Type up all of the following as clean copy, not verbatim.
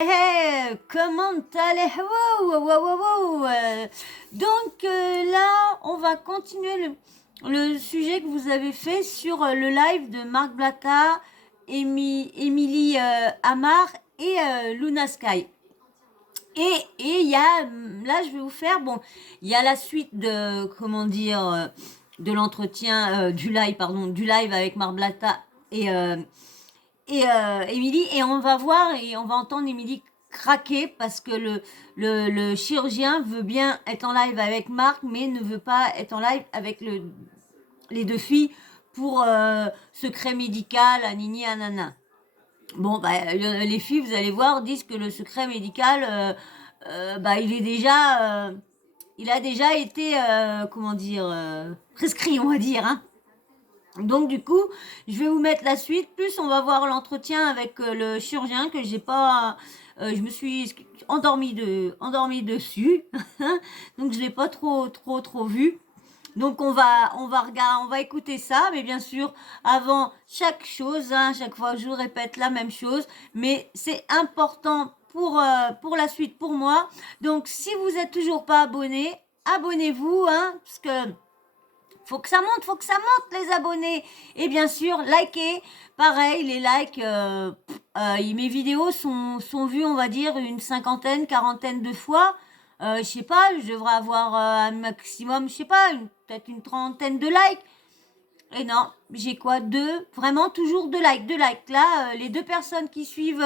Hey, comment allez? Wow, wow, wow, wow. Donc là, on va continuer le sujet que vous avez fait sur le live de Marc Blatta, Émilie Amar et Luna Sky. Et il y a, là, je vais vous faire, bon, il y a la suite de, comment dire, de l'entretien, du live avec Marc Blatta et Émilie, et on va voir et on va entendre Émilie craquer parce que le chirurgien veut bien être en live avec Marc, mais ne veut pas être en live avec les deux filles pour secret médical, anini, anana. Bon, bah, les filles, vous allez voir, disent que le secret médical, bah, il a déjà été, comment dire, prescrit, on va dire, hein. Donc du coup, je vais vous mettre la suite. Plus on va voir l'entretien avec le chirurgien que j'ai pas. Je me suis endormie dessus. Donc je l'ai pas trop vu. Donc on va écouter ça, mais bien sûr avant chaque chose, hein, chaque fois je vous répète la même chose, mais c'est important pour la suite pour moi. Donc si vous êtes toujours pas abonné, abonnez-vous, hein, parce que faut que ça monte les abonnés. Et bien sûr, likez. Pareil, les likes, mes vidéos sont vues, on va dire, une cinquantaine, quarantaine de fois. Je sais pas, je devrais avoir un maximum, je sais pas, peut-être une trentaine de likes. Et non, j'ai quoi? Vraiment toujours deux likes. Deux likes. Là, les deux personnes qui suivent,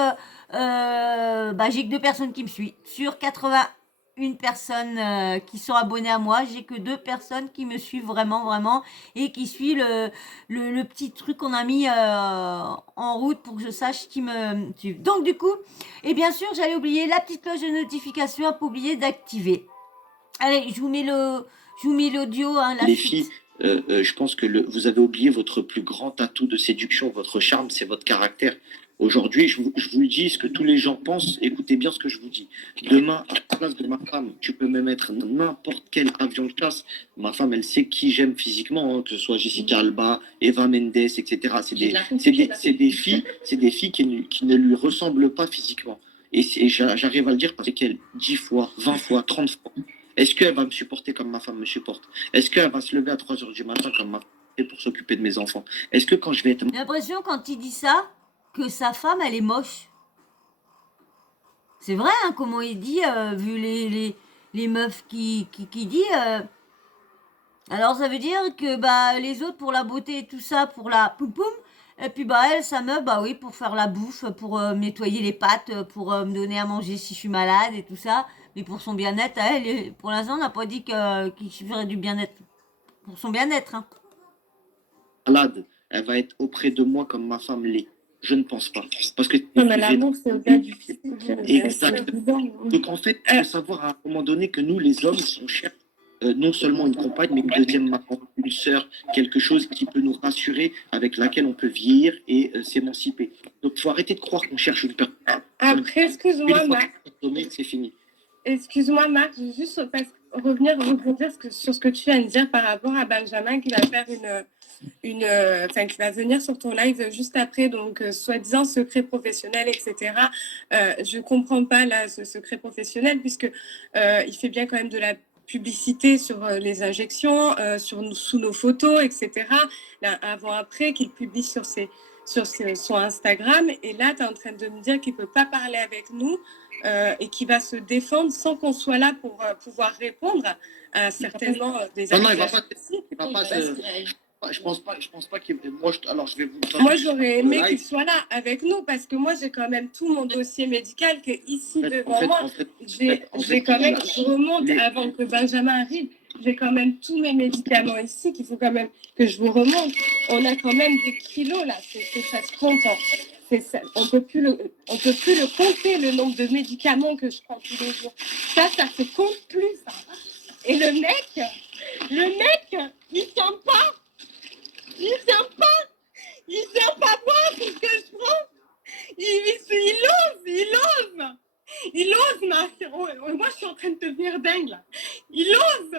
bah, j'ai que deux personnes qui me suivent. Sur 81 personnes qui sont abonnées à moi, j'ai que deux personnes qui me suivent vraiment et qui suivent le petit truc qu'on a mis en route pour que je sache qui me suit. Donc du coup, et bien sûr, j'allais oublier la petite cloche de notification à pas oublier d'activer. Allez, je vous mets l'audio, hein, la Les suite. filles, je pense que vous avez oublié votre plus grand atout de séduction, votre charme, c'est votre caractère. Aujourd'hui, je vous le dis, ce que tous les gens pensent, écoutez bien ce que je vous dis. Demain, à la place de ma femme, tu peux me mettre n'importe quel avion de chasse. Ma femme, elle sait qui j'aime physiquement, hein, que ce soit Jessica Alba, Eva Mendes, etc. C'est des filles qui ne lui ressemblent pas physiquement. Et j'arrive à le dire parce qu'elle 10 fois, 20 fois, 30 fois. Est-ce qu'elle va me supporter comme ma femme me supporte? Est-ce qu'elle va se lever à 3 heures du matin comme ma femme pour s'occuper de mes enfants? Est-ce que quand je vais être... J'ai l'impression quand il dit ça que sa femme elle est moche. C'est vrai hein, comment il dit vu les meufs qui dit alors ça veut dire que bah les autres pour la beauté et tout ça pour la poum poum et puis bah elle sa meuf bah oui pour faire la bouffe pour me nettoyer les pattes pour me donner à manger si je suis malade et tout ça mais pour son bien-être elle pour l'instant on n'a pas dit qu'il ferait du bien-être pour son bien-être hein. malade, elle va être auprès de moi comme ma femme l'est. Je ne pense pas. Parce que Non, mais l'amour, c'est au-delà du physique. exactement. Donc en fait, il faut savoir à un moment donné que nous, les hommes, on cherche non seulement une compagne, mais une deuxième maman, une sœur, quelque chose qui peut nous rassurer, avec laquelle on peut vieillir et s'émanciper. Donc il faut arrêter de croire qu'on cherche une personne. Après, excuse-moi, Marc. C'est fini. Excuse-moi, Marc, je veux juste revenir rebondir sur ce que tu viens de dire par rapport à Benjamin qui va faire qui va venir sur ton live juste après, donc soi-disant secret professionnel, etc. Je comprends pas là ce secret professionnel puisque il fait bien quand même de la publicité sur les injections, sous nos photos, etc. Là, avant-après, qu'il publie son Instagram. Et là, tu es en train de me dire qu'il ne peut pas parler avec nous et qu'il va se défendre sans qu'on soit là pour pouvoir répondre à certainement des accusations. Il va pas je pense pas qu'il. Alors je vais vous. Moi, j'aurais aimé qu'il soit là avec nous parce que moi, j'ai quand même tout mon dossier médical qui est ici devant moi. J'ai quand même, je remonte avant que Benjamin arrive. J'ai quand même tous mes médicaments ici qu'il faut quand même que je vous remonte. On a quand même des kilos là, ça se compte. On peut plus le compter le nombre de médicaments que je prends tous les jours. Ça se compte plus. Ça. Et le mec, il tient pas. Il vient pas voir ce que je prends. Il ose, Marc. Oh, moi, je suis en train de devenir dingue, là. Il ose.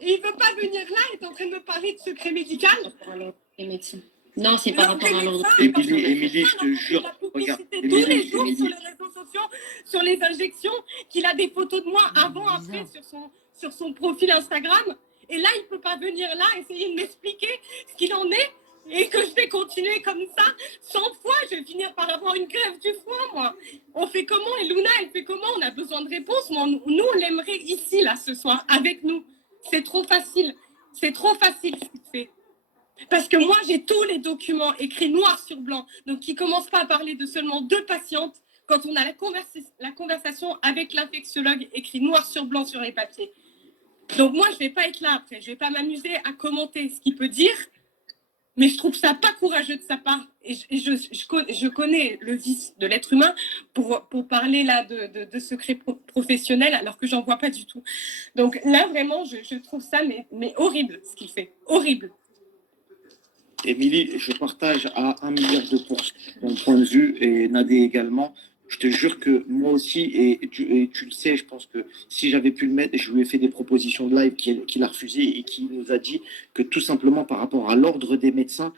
Et il veut pas venir là, il est en train de me parler de secret médical. Les médecins. Non, c'est par rapport à l'ordre. Émilie, je te jure, regarde, tous les Émilie, jours sur Émilie, les réseaux sociaux, sur les injections, qu'il a des photos de moi avant, après sur son profil Instagram. Et là, il ne peut pas venir là essayer de m'expliquer ce qu'il en est et que je vais continuer comme ça 100 fois. Je vais finir par avoir une grève du foie, moi. On fait comment? Et Luna, elle fait comment? On a besoin de réponses. Nous, on l'aimerait ici, là, ce soir, avec nous. C'est trop facile. C'est trop facile ce qu'il fait. Parce que moi, j'ai tous les documents écrits noir sur blanc, donc qui ne commencent pas à parler de seulement 2 patientes quand on a la conversation avec l'infectiologue écrit noir sur blanc sur les papiers. Donc moi, je ne vais pas être là après, je ne vais pas m'amuser à commenter ce qu'il peut dire, mais je trouve ça pas courageux de sa part. Et je connais le vice de l'être humain pour parler là de secrets professionnels, alors que j'en vois pas du tout. Donc là, vraiment, je trouve ça mais horrible ce qu'il fait, horrible. Émilie, je partage à 1 milliard de pourcents ton point de vue et Nadé également. Je te jure que moi aussi, et tu le sais, je pense que si j'avais pu le mettre, je lui ai fait des propositions de live qu'il a refusé et qui nous a dit que tout simplement par rapport à l'ordre des médecins,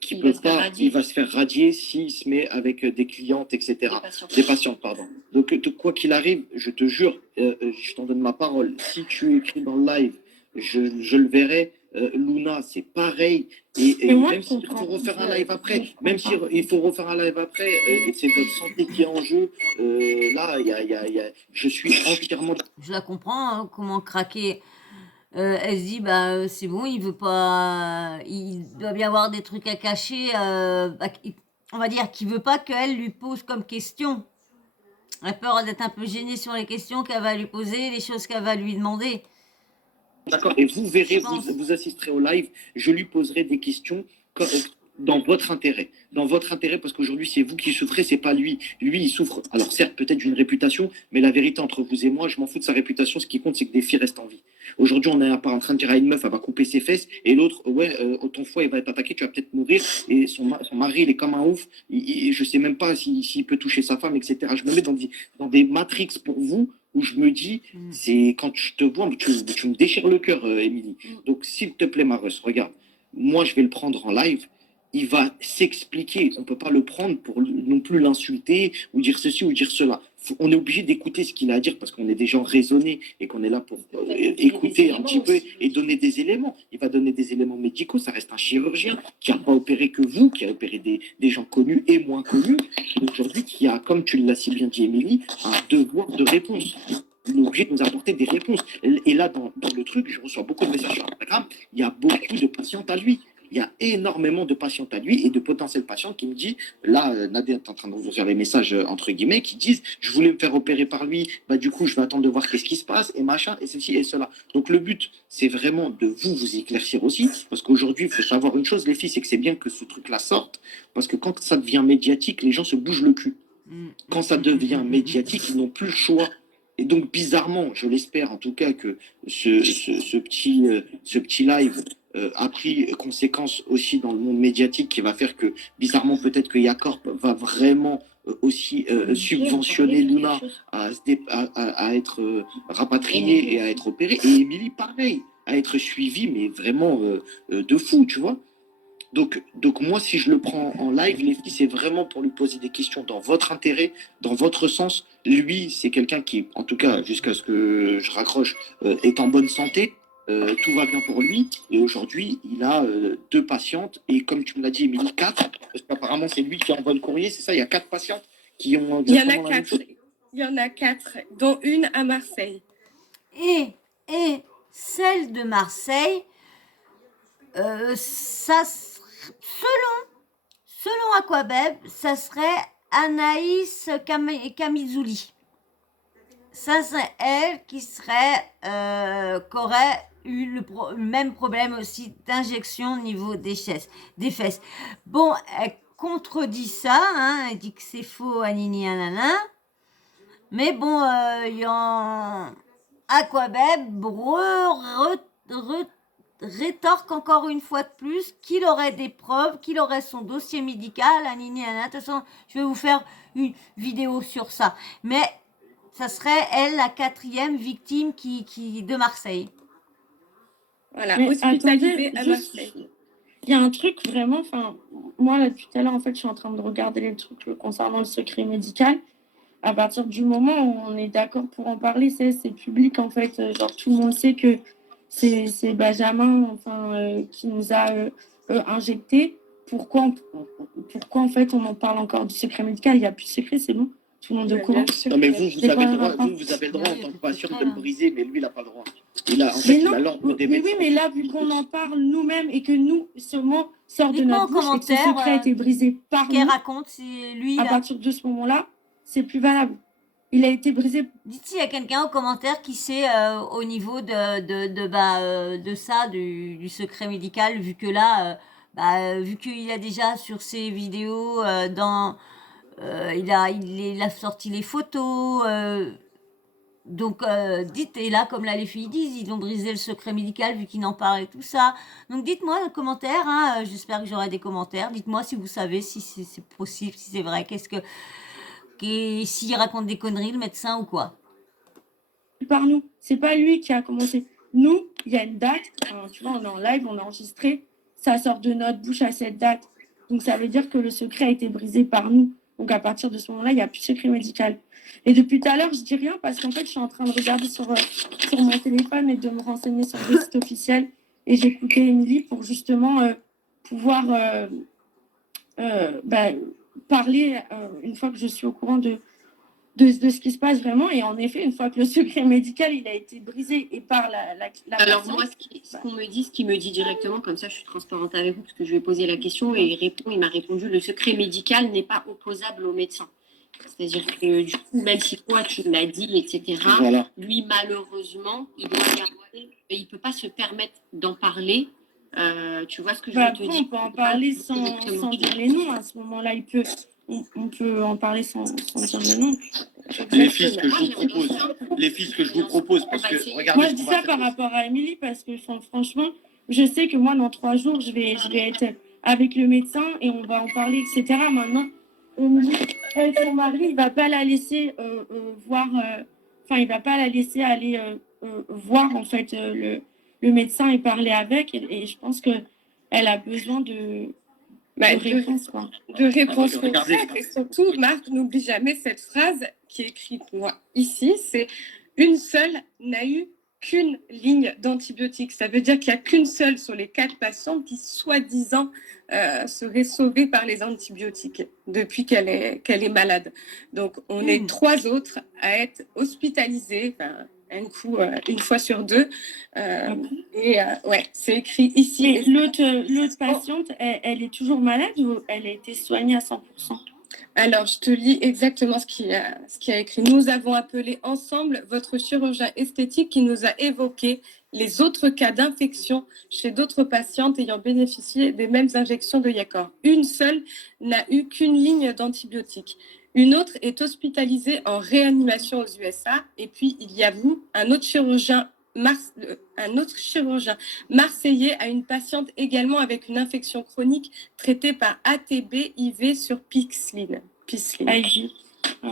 qu'il peut pas, il va se faire radier s'il se met avec des clientes, etc. Des patientes, pardon. Donc, quoi qu'il arrive, je te jure, je t'en donne ma parole. Si tu écris dans le live, je le verrai. Luna, c'est pareil. Et moi, même s'il faut refaire un live après, même s'il faut refaire un live après, c'est votre santé qui est en jeu. Là, je suis entièrement. Je la comprends, hein, comment craquer. Elle se dit, bah, c'est bon, il veut pas. Il doit bien avoir des trucs à cacher. On va dire qu'il veut pas qu'elle lui pose comme question. Elle a peur d'être un peu gênée sur les questions qu'elle va lui poser, les choses qu'elle va lui demander. D'accord. Et vous verrez, vous assisterez au live, je lui poserai des questions dans votre intérêt. Dans votre intérêt, parce qu'aujourd'hui, c'est vous qui souffrez, c'est pas lui. Lui, il souffre, alors certes, peut-être d'une réputation, mais la vérité entre vous et moi, je m'en fous de sa réputation. Ce qui compte, c'est que des filles restent en vie. Aujourd'hui, on n'est pas en train de dire à une meuf, elle va couper ses fesses, et l'autre, ouais, ton foie, il va être attaqué, tu vas peut-être mourir, et son mari, il est comme un ouf, je sais même pas s'il peut toucher sa femme, etc. Je me mets dans des matrix pour vous, où je me dis, c'est quand je te vois, tu me déchires le cœur, Émilie. Donc, s'il te plaît, Mareuse, regarde, moi, je vais le prendre en live. Il va s'expliquer. On ne peut pas le prendre pour non plus l'insulter ou dire ceci ou dire cela. On est obligé d'écouter ce qu'il a à dire parce qu'on est des gens raisonnés et qu'on est là pour écouter un petit peu et donner des éléments. Il va donner des éléments médicaux. Ça reste un chirurgien qui n'a pas opéré que vous, qui a opéré des gens connus et moins connus. Aujourd'hui, qui a, comme tu l'as si bien dit, Émilie, un devoir de réponse. Il est obligé de nous apporter des réponses. Et là, dans le truc, je reçois beaucoup de messages sur Instagram. Il y a beaucoup de patientes à lui. Il y a énormément de patientes à lui et de potentiels patients qui me disent, là, Nadia est en train de vous faire les messages, entre guillemets, qui disent, je voulais me faire opérer par lui, bah, du coup, je vais attendre de voir qu'est-ce qui se passe, et machin, et ceci et cela. Donc, le but, c'est vraiment de vous éclaircir aussi, parce qu'aujourd'hui, il faut savoir une chose, les filles, c'est que c'est bien que ce truc-là sorte, parce que quand ça devient médiatique, les gens se bougent le cul. Quand ça devient médiatique, ils n'ont plus le choix. Et donc, bizarrement, je l'espère en tout cas que ce petit live a pris conséquence aussi dans le monde médiatique qui va faire que, bizarrement, peut-être que Yacorp va vraiment aussi subventionner Luna à être rapatriée et à être opérée. Et Émilie, pareil, à être suivie, mais vraiment de fou, tu vois. Donc moi, si je le prends en live, les filles, c'est vraiment pour lui poser des questions dans votre intérêt, dans votre sens. Lui, c'est quelqu'un qui, en tout cas, jusqu'à ce que je raccroche, est en bonne santé. Tout va bien pour lui. Et aujourd'hui, il a 2 patientes. Et comme tu me l'as dit, Émilie, 4. Parce qu'apparemment, c'est lui qui envoie le courrier. C'est ça, il y a 4 patientes qui ont exactement la même chose. Il y en a 4, dont une à Marseille. Et celle de Marseille, ça, selon Aquabeb, ça serait Anaïs Camizouli. Ça serait elle qui aurait eu le même problème aussi d'injection au niveau des fesses. Bon, elle contredit ça, hein, elle dit que c'est faux, anini, anana. Mais bon, Aquabeb rétorque encore une fois de plus qu'il aurait des preuves, qu'il aurait son dossier médical, anini, anana. De toute façon, je vais vous faire une vidéo sur ça. Mais ça serait, elle, la 4e victime de Marseille. Voilà, hospitalisée à Marseille. il y a un truc vraiment, enfin, moi, là, depuis tout à l'heure, en fait, je suis en train de regarder les trucs concernant le secret médical. À partir du moment où on est d'accord pour en parler, c'est public, en fait. Genre, tout le monde sait que c'est Benjamin, enfin, qui nous a injecté. Pourquoi, en fait, on en parle encore du secret médical? Il n'y a plus de secret, c'est bon. Tout le monde est au courant. Non, mais vous C'est avez quoi le le droit, rapport? vous avez le droit en tant que patient de Ouais, le hein. briser, mais lui, il n'a pas le droit. En Mais fait, il non, a l'ordre des mais oui, médecins. mais là, vu qu'on en parle nous-mêmes et que nous, ce mot sort de Dites-moi en notre bouche et que ce commentaire secret a été brisé par ce qu'elle nous, raconte, si lui, à là. partir de ce moment-là, c'est plus valable. Il a été brisé. Dites s'il y a quelqu'un au commentaire qui sait au niveau de ça, du secret médical, vu que là, vu qu'il a déjà sur ses vidéos, il a sorti les photos. Donc, dites, et là, comme là, les filles disent, ils ont brisé le secret médical vu qu'ils n'en parlent et tout ça. Donc, dites-moi dans les commentaires, hein, j'espère que j'aurai des commentaires. Dites-moi si vous savez si c'est possible, si c'est vrai, s'il raconte des conneries, le médecin ou quoi. Par nous. C'est pas lui qui a commencé. Nous, il y a une date. Enfin, tu vois, on est en live, on a enregistré. Ça sort de notre bouche à cette date. Donc, ça veut dire que le secret a été brisé par nous. Donc, à partir de ce moment-là, il n'y a plus de secret médical. Et depuis tout à l'heure, je dis rien parce qu'en fait, je suis en train de regarder sur mon téléphone et de me renseigner sur des sites officiels. Et j'écoutais Émilie pour justement pouvoir parler une fois que je suis au courant de ce qui se passe vraiment. Et en effet, une fois que le secret médical il a été brisé et par la Alors patiente, moi, ce qu'il me dit directement, comme ça je suis transparente avec vous, parce que je lui ai posé la question et il m'a répondu, le secret médical n'est pas opposable au médecin. C'est-à-dire que du coup, même si toi tu l'as dit, etc., Voilà. lui malheureusement, il doit garder, il ne peut pas se permettre d'en parler. Tu vois ce que je veux te après, dire? on peut en parler sans dire les noms. À ce moment-là, on peut en parler sans dire les noms. Les filles, ce que je vous propose, parce que regardez. Moi, je dis ça par rapport à Émilie parce que franchement, je sais que moi, dans 3 jours, je vais être avec le médecin et on va en parler, etc. Maintenant, Émilie, son mari, il va pas la laisser voir, enfin, il va pas la laisser aller voir en fait le médecin et parler avec. Et je pense que elle a besoin de réponses, quoi. De réponses Regardez. concrètes. Et surtout, Marc, n'oublie jamais cette phrase qui est écrite moi ici, c'est une seule n'a eu qu'une ligne d'antibiotiques. Ça veut dire qu'il n'y a qu'une seule sur les 4 patients qui, soi-disant, serait sauvée par les antibiotiques depuis qu'elle est malade. Donc, on est 3 autres à être hospitalisés, une fois sur 2. Ouais, c'est écrit ici. Mais l'autre patiente, elle est toujours malade ou elle a été soignée à 100%? Alors, je te lis exactement ce qui a écrit. Nous avons appelé ensemble votre chirurgien esthétique qui nous a évoqué les autres cas d'infection chez d'autres patientes ayant bénéficié des mêmes injections de Yacor. Une seule n'a eu qu'une ligne d'antibiotiques. Une autre est hospitalisée en réanimation aux USA. Et puis, il y a vous, un autre chirurgien marseillais à une patiente également avec une infection chronique traitée par ATB IV sur Pixline. IV.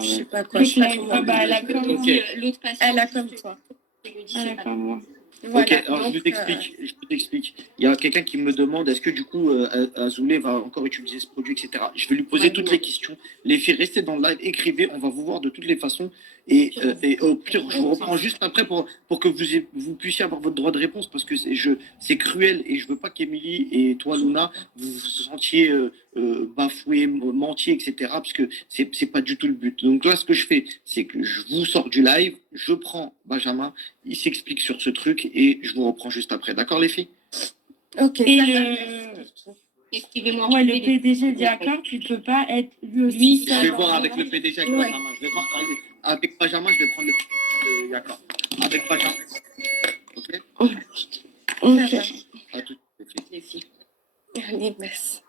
Je sais pas quoi. Elle a comme moi. L'autre patient, Elle a comme toi. Elle a comme moi. Voilà, Ok, alors donc, je vous explique. Il y a quelqu'un qui me demande est-ce que du coup Azoulay va encore utiliser ce produit, etc. Je vais lui poser toutes les questions. Les filles, restez dans le live, écrivez, on va vous voir de toutes les façons. Et au pire, je vous reprends juste après pour que vous puissiez avoir votre droit de réponse parce que c'est cruel et je veux pas qu'Émilie et toi, Luna, vous vous sentiez bafoués, mentiez, etc. Parce que c'est pas du tout le but. Donc là, ce que je fais, c'est que je vous sors du live, je prends Benjamin, il s'explique sur ce truc et je vous reprends juste après. D'accord, les filles? Ok. Et Écrivez-moi. le PDG d'Yacor, tu peux pas être lui aussi. Je vais voir avec le PDG, avec Benjamin. Je vais voir avec Benjamin, je vais prendre le Yacor. Avec Benjamin. Ok? À toutes les filles. Allez, merci.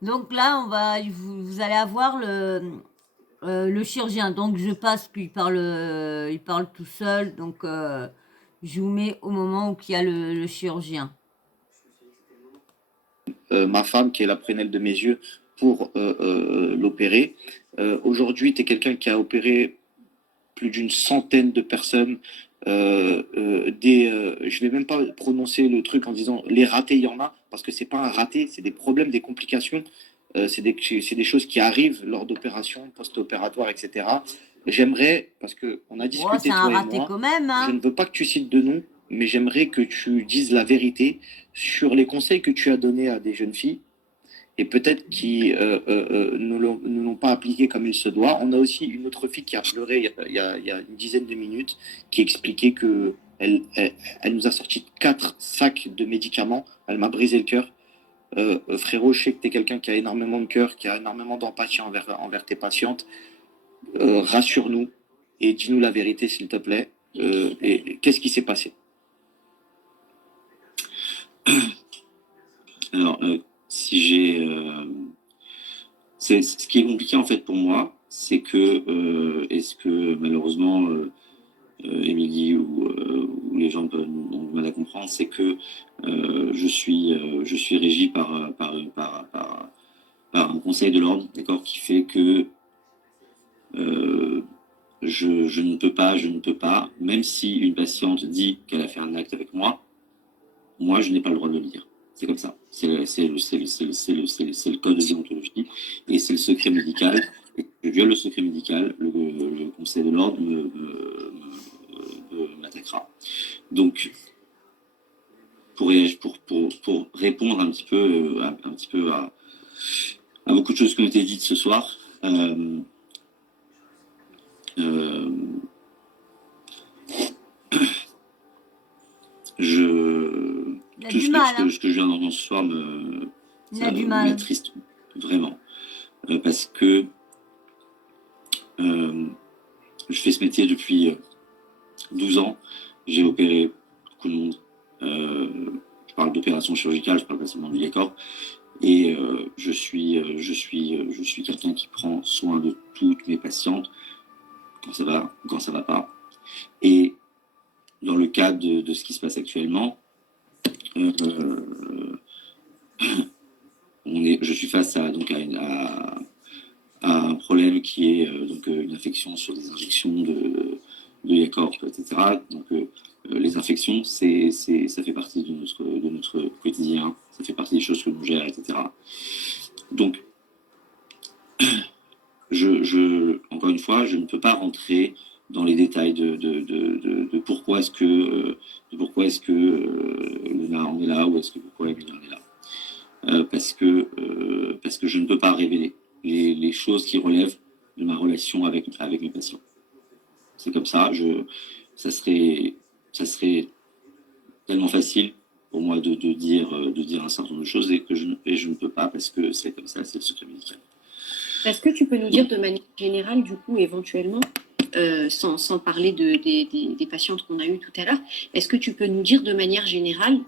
Donc là, vous allez avoir le chirurgien. Donc je passe, puis il parle tout seul. Donc je vous mets au moment où il y a le chirurgien. Ma femme, qui est la prunelle de mes yeux, pour l'opérer. Aujourd'hui, tu es quelqu'un qui a opéré plus d'une centaine de personnes. je vais même pas prononcer le truc en disant les ratés, il y en a, parce que c'est pas un raté, c'est des problèmes, des complications, c'est des choses qui arrivent lors d'opérations, post-opératoires, etc. J'aimerais, parce qu'on a Oh, c'est discuté, un toi et raté moi, quand même, je hein. ne veux pas que tu cites de nom, mais j'aimerais que tu dises la vérité sur les conseils que tu as donnés à des jeunes filles et peut-être qui ne l'ont pas appliqué comme il se doit. On a aussi une autre fille qui a pleuré il y a une dizaine de minutes, qui expliquait que elle nous a sorti 4 sacs de médicaments. Elle m'a brisé le cœur. Frérot, je sais que tu es quelqu'un qui a énormément de cœur, qui a énormément d'empathie envers tes patientes. Rassure-nous et dis-nous la vérité, s'il te plaît. Et qu'est-ce qui s'est passé? Alors, si j'ai. Ce qui est compliqué en fait pour moi, c'est que, est-ce que malheureusement, Émilie ou les gens ont du mal à comprendre, c'est que je suis régi par un conseil de l'ordre, d'accord, qui fait que je ne peux pas, même si une patiente dit qu'elle a fait un acte avec moi, je n'ai pas le droit de le dire. C'est comme ça. C'est le code de déontologie et c'est le secret médical. Et je viole le secret médical, le conseil de l'ordre m'attaquera. Donc, pour répondre un petit peu à beaucoup de choses qui ont été dites ce soir, Il a du mal, hein. ce que je viens d'entendre ce soir Il a du mal. m'attriste vraiment. Parce que je fais ce métier depuis 12 ans. J'ai opéré beaucoup de monde. Je parle d'opération chirurgicale, je parle pas seulement du décor. Et je suis quelqu'un qui prend soin de toutes mes patientes quand ça va ou quand ça va pas. Et dans le cadre de ce qui se passe actuellement, je suis face à un problème qui est une infection sur des injections de Yacorp, etc. Donc les infections, ça fait partie de notre quotidien, ça fait partie des choses que l'on gère, etc. Donc, encore une fois, je ne peux pas rentrer dans les détails de pourquoi est-ce que Luna en est là ou pourquoi Emily en est là. Parce que je ne peux pas révéler les choses qui relèvent de ma relation avec mes patients. C'est comme ça. Ça serait tellement facile pour moi de dire un certain nombre de choses et je ne peux pas parce que c'est comme ça, c'est le secret médical. Est-ce que tu peux nous dire de manière générale, du coup, éventuellement, sans parler des patientes qu'on a eues tout à l'heure, est-ce que tu peux nous dire de manière générale,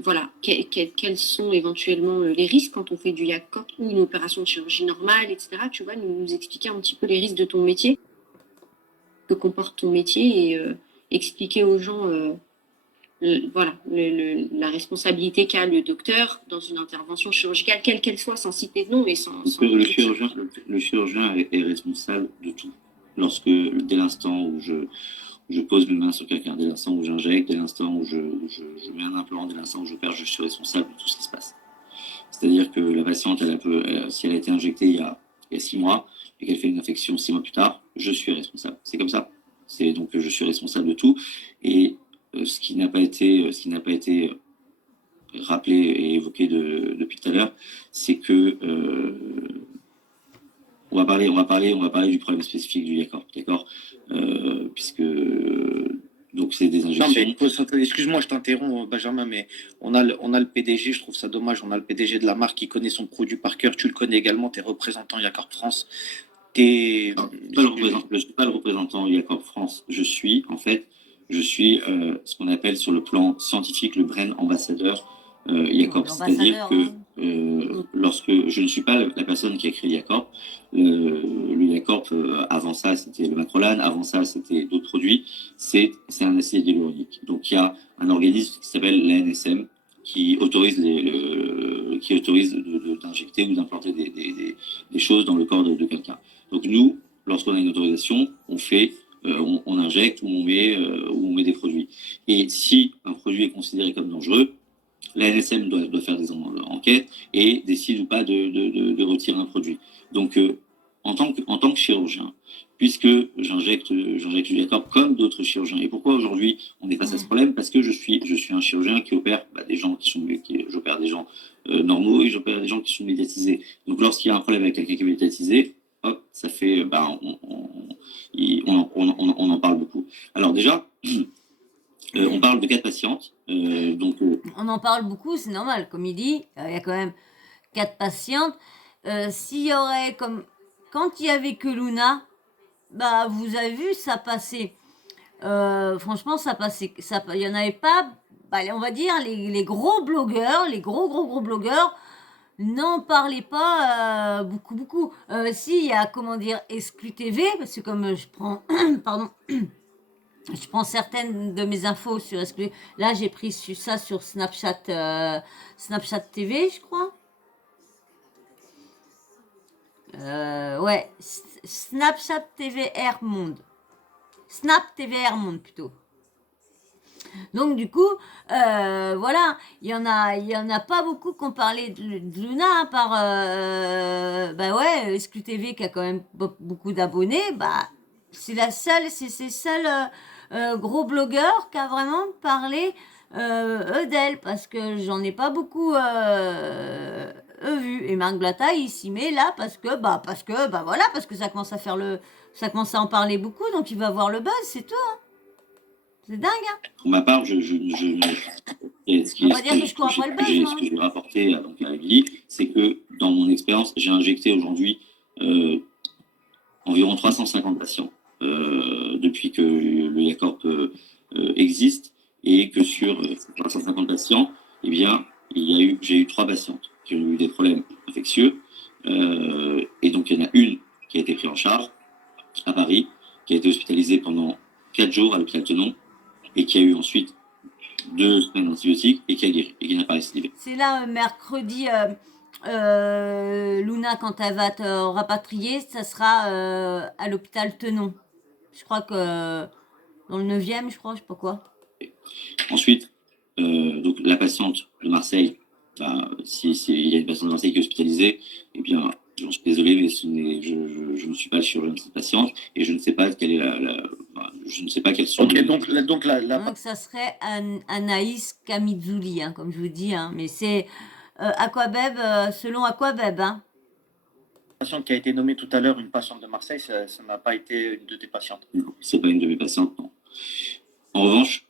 voilà, quels sont éventuellement les risques quand on fait du Yacorp ou une opération de chirurgie normale, etc. Tu vois, nous expliquer un petit peu les risques de ton métier, que comporte ton métier et expliquer aux gens voilà, la responsabilité qu'a le docteur dans une intervention chirurgicale, quelle qu'elle soit, sans citer de nom, mais sans le chirurgien est responsable de tout. Dès l'instant où je pose mes mains sur quelqu'un, dès l'instant où j'injecte, dès l'instant où je mets un implant, dès l'instant où j'opère, je suis responsable de tout ce qui se passe. C'est-à-dire que la patiente, si elle a été injectée il y a 6 mois et qu'elle fait une infection 6 mois plus tard, je suis responsable. C'est comme ça. Donc je suis responsable de tout. Et ce qui n'a pas été rappelé et évoqué depuis tout à l'heure, c'est que on va parler du problème spécifique du Yacorp, d'accord, puisque donc c'est des injections. Excuse-moi, je t'interromps, Benjamin, mais on a le PDG, je trouve ça dommage, on a le PDG de la marque qui connaît son produit par cœur, tu le connais également, tu es représentant Yacorp France. Je ne suis pas le représentant Yacorp France, je suis ce qu'on appelle sur le plan scientifique le brand ambassadeur Yacorp, c'est-à-dire que lorsque je ne suis pas la personne qui a créé Yacorp, le Yacorp avant ça c'était le Macrolane, avant ça c'était d'autres produits, c'est un acide hyaluronique. Donc il y a un organisme qui s'appelle l'ANSM qui autorise d'injecter ou d'implanter des choses dans le corps de quelqu'un. Donc nous, lorsqu'on a une autorisation, on injecte, où on met des produits. Et si un produit est considéré comme dangereux, la NSM doit faire des enquêtes et décide ou pas de retirer un produit. Donc, en tant que chirurgien, puisque j'injecte du Jacob comme d'autres chirurgiens. Et pourquoi aujourd'hui on est face à ce problème? Parce que je suis un chirurgien qui opère des gens j'opère des gens normaux et j'opère des gens qui sont médiatisés. Donc, lorsqu'il y a un problème avec quelqu'un qui est médiatisé, hop, ça fait, on en parle beaucoup. Alors déjà, on parle de 4 patientes. On en parle beaucoup, c'est normal. Comme il dit, il y a quand même 4 patientes. S'il y aurait comme... Quand il y avait que Luna, bah vous avez vu, ça passait. Franchement, ça passait. Il y en avait pas... Bah, on va dire, les gros blogueurs, les gros blogueurs, n'en parlaient pas beaucoup. Si, il y a, comment dire, Exclu TV, parce que comme je prends... Pardon. Je prends certaines de mes infos sur Exclu. Là, j'ai pris ça sur Snapchat, Snapchat TV, je crois. Ouais, Snapchat TVR Monde. Snap TVR Monde plutôt. Donc du coup, voilà, il y en a pas beaucoup qui ont parlé de Luna, à part, bah ouais, Exclu TV qui a quand même beaucoup d'abonnés, bah c'est ces seuls gros blogueurs qui a vraiment parlé d'elle, parce que j'en ai pas beaucoup vu. Et Marc Blatta, il s'y met là parce que voilà, parce que ça commence à en parler beaucoup, donc il va avoir le buzz, c'est tout. Hein. C'est dingue, hein. Pour ma part, On va dire que je cours après le buzz, ce que je vais rapporter à Emily, c'est que dans mon expérience, j'ai injecté aujourd'hui environ 350 patients depuis que le Yacorp existe, et que sur 350 patients, eh bien, j'ai eu 3 patientes qui ont eu des problèmes infectieux, et donc il y en a une qui a été prise en charge à Paris, qui a été hospitalisée pendant 4 jours à l'hôpital Tenon, et qui a eu ensuite 2 semaines d'antibiotiques et qui a guéri et qui n'a pas récidivé. C'est là, mercredi, Luna, quand elle va te rapatrier, ça sera à l'hôpital Tenon. Je crois que dans le 9e, je sais pas quoi. Ensuite, donc la patiente de Marseille, si il y a une patiente de Marseille qui est hospitalisée, eh bien, j'en suis désolé, mais je ne suis pas le chirurgien de cette patiente et je ne sais pas quelle est je ne sais pas quelles sont. Ok, donc ça serait Anaïs Kamizuli, hein, comme je vous dis, hein, mais c'est Aquabeb, selon Aquabeb, hein. patiente qui a été nommée tout à l'heure, une patiente de Marseille, ça n'a pas été une de tes patientes. Non, c'est pas une de mes patientes, non. En revanche,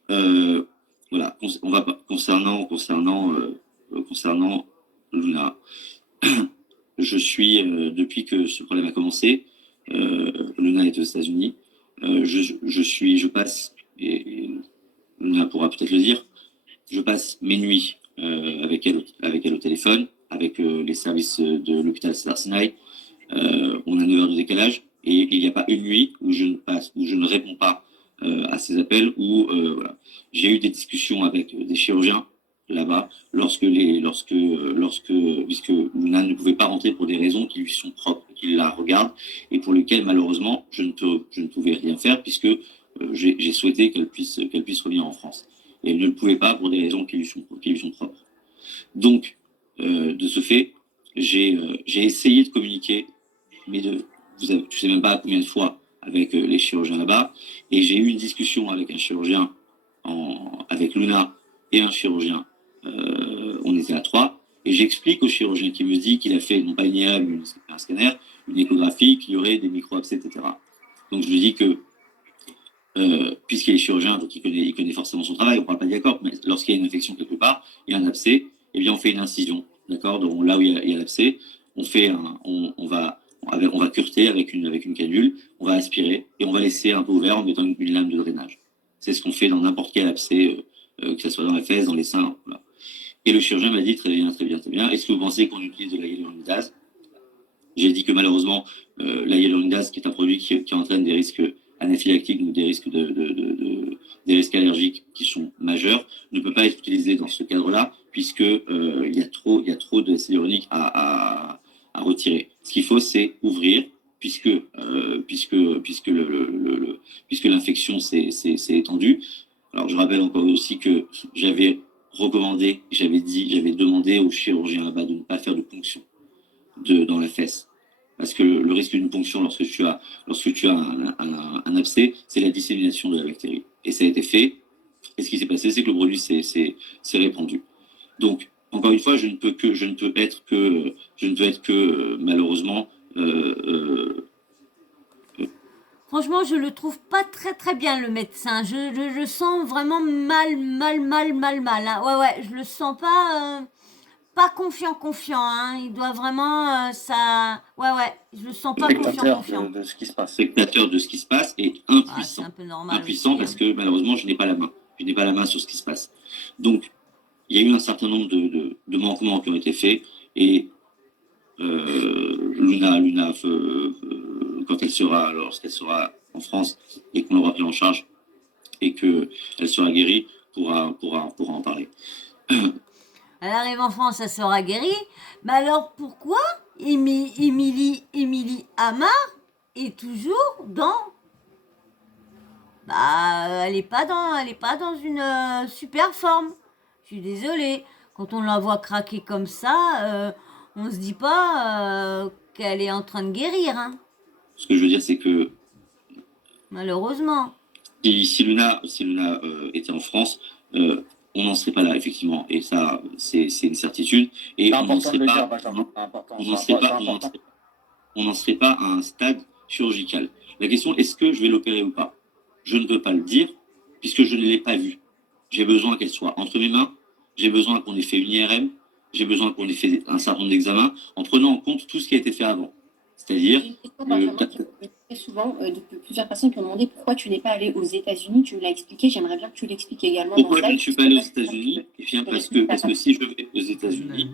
voilà, concernant Luna, je suis, depuis que ce problème a commencé, Luna est aux États-Unis, je passe, et Luna pourra peut-être le dire, je passe mes nuits avec elle au téléphone, avec les services de l'hôpital Cedars-Sinai. On a 9 heures de décalage, et il n'y a pas une nuit où je ne réponds pas à ces appels, voilà. J'ai eu des discussions avec des chirurgiens là-bas, puisque Luna ne pouvait pas rentrer pour des raisons qui lui sont propres, qui la regardent, et pour lesquelles malheureusement je ne pouvais rien faire, puisque j'ai souhaité qu'elle puisse revenir en France. Et elle ne le pouvait pas pour des raisons qui lui sont propres. Donc, de ce fait, j'ai essayé de communiquer, mais je ne sais même pas combien de fois, avec les chirurgiens là-bas, et j'ai eu une discussion avec un chirurgien, avec Luna et un chirurgien, on était à 3, et j'explique au chirurgien qui me dit qu'il a fait non pas une IA, mais un scanner, une échographie, qu'il y aurait des micro-abcès, etc. Donc je lui dis que, puisqu'il est chirurgien, donc il connaît forcément son travail, on ne parle pas d'accord, mais lorsqu'il y a une infection quelque part, il y a un abcès, eh bien on fait une incision, d'accord, donc là où il y a l'abcès, on va cureter avec une canule, on va aspirer et on va laisser un peu ouvert en mettant une lame de drainage. C'est ce qu'on fait dans n'importe quel abcès, que ce soit dans la fesse, dans les seins. Voilà. Et le chirurgien m'a dit très bien. Est-ce que vous pensez qu'on utilise de la hyaluronidase? J'ai dit que malheureusement, la hyaluronidase, qui est un produit qui entraîne des risques anaphylactiques, donc des risques des risques allergiques qui sont majeurs, ne peut pas être utilisé dans ce cadre-là, puisque il y a trop d'acide hyaluronique à retirer. Ce qu'il faut, c'est ouvrir, puisque puisque l'infection s'est étendue. Alors, je rappelle encore aussi que j'avais recommandé, j'avais demandé au chirurgien là-bas de ne pas faire de ponction dans la fesse. Parce que le risque d'une ponction lorsque tu as un abcès, c'est la dissémination de la bactérie. Et ça a été fait. Et ce qui s'est passé, c'est que le produit s'est répandu. Donc, encore une fois, je ne peux être que malheureusement. Franchement, je le trouve pas très très bien le médecin. Je sens vraiment mal. Hein. Ouais, je le sens pas confiant. Hein. Il doit vraiment ça. Ouais, je le sens pas confiant. De ce qui se passe. Spectateur de ce qui se passe et Ah, impuissant. c'est un peu normal. Impuissant aussi, parce hein. que malheureusement, je n'ai pas la main. Je n'ai pas la main sur ce qui se passe. Donc, il y a eu un certain nombre de manquements qui ont été faits et Luna, lorsqu'elle sera en France et qu'on l'aura pris en charge et qu'elle sera guérie, pourra en parler. Elle arrive en France, elle sera guérie. Mais alors pourquoi Émilie Amar est toujours dans... Bah, elle est pas dans une super forme. Je suis désolée. Quand on la voit craquer comme ça, on se dit pas qu'elle est en train de guérir, hein. Ce que je veux dire, c'est que Malheureusement. si Luna était en France, on n'en serait pas là, effectivement. Et ça, c'est une certitude. Et on n'en serait pas, on n'en serait pas à un stade chirurgical. La question, est-ce que je vais l'opérer ou pas? Je ne peux pas le dire, puisque je ne l'ai pas vue. J'ai besoin qu'elle soit entre mes mains, j'ai besoin qu'on ait fait une IRM, j'ai besoin qu'on ait fait un certain nombre d'examens, en prenant en compte tout ce qui a été fait avant. C'est-à-dire... Très souvent, de plusieurs personnes qui ont demandé pourquoi tu n'es pas allé aux États-Unis. Tu me l'as expliqué, j'aimerais bien que tu l'expliques également. Pourquoi je ne suis pas allé aux États-Unis? Eh bien, parce que si je vais aux États-Unis,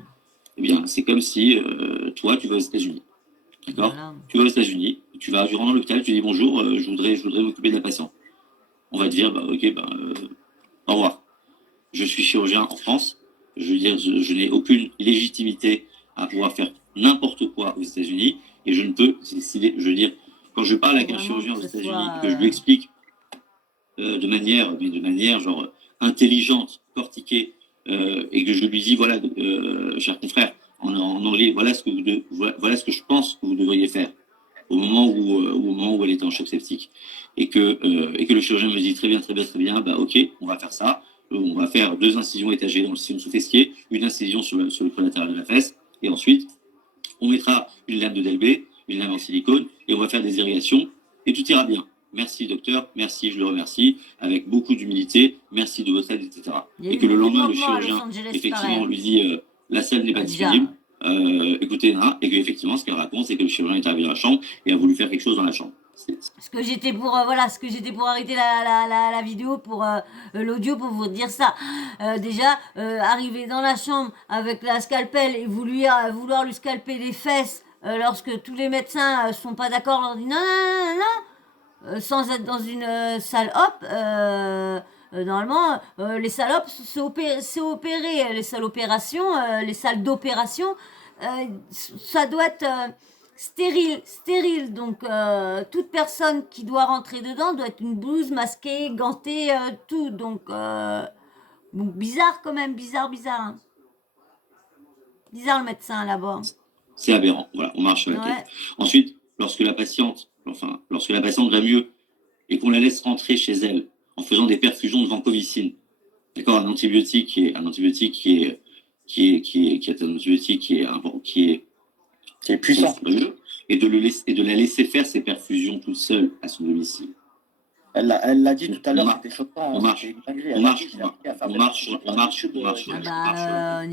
eh bien, c'est comme si toi, tu vas aux États-Unis. D'accord? Voilà. Tu vas aux États-Unis, tu rentres dans l'hôpital, tu dis bonjour, je voudrais m'occuper de la patiente. On va te dire, au revoir. Je suis chirurgien en France, je veux dire, je n'ai aucune légitimité à pouvoir faire n'importe quoi aux États-Unis, et je ne peux décider, je veux dire, quand je parle avec un chirurgien aux États-Unis, que je lui explique de manière genre intelligente, cortiquée, et que je lui dis, voilà, cher confrère, en anglais, voilà ce que je pense que vous devriez faire au moment où elle était en choc septique, et que le chirurgien me dit très bien, bah ok, on va faire ça, on va faire 2 incisions étagées dans le sillon sous-fessier, une incision sur le creux latéral de la fesse, et ensuite on mettra une lame de Delbé, une lame en silicone, et on va faire des irrigations, et tout ira bien. Merci docteur, merci, je le remercie, avec beaucoup d'humilité, merci de votre aide, etc. Et que le lendemain, le chirurgien, effectivement, lui dit la salle n'est pas disponible, écoutez, et que effectivement, ce qu'elle raconte, c'est que le chirurgien est arrivé dans la chambre et a voulu faire quelque chose dans la chambre. Ce que j'étais pour arrêter la vidéo pour l'audio pour vous dire ça. Déjà arriver dans la chambre avec la scalpelle et vouloir lui scalper les fesses lorsque tous les médecins sont pas d'accord, on leur dit non, sans être dans une salle normalement les salopes c'est opéré, les salles opérations, les salles d'opération ça doit être stérile, donc toute personne qui doit rentrer dedans doit être une blouse masquée, gantée, tout, donc bizarre quand même, bizarre, hein. Bizarre le médecin là-bas. C'est aberrant, voilà, on marche sur la tête. Ensuite, lorsque la patiente va mieux et qu'on la laisse rentrer chez elle en faisant des perfusions de vancomycine, d'accord, un antibiotique qui est puissant, et de la laisser faire ses perfusions toute seule à son domicile. Elle l'a dit tout à l'heure, c'était choquant. On marche. On est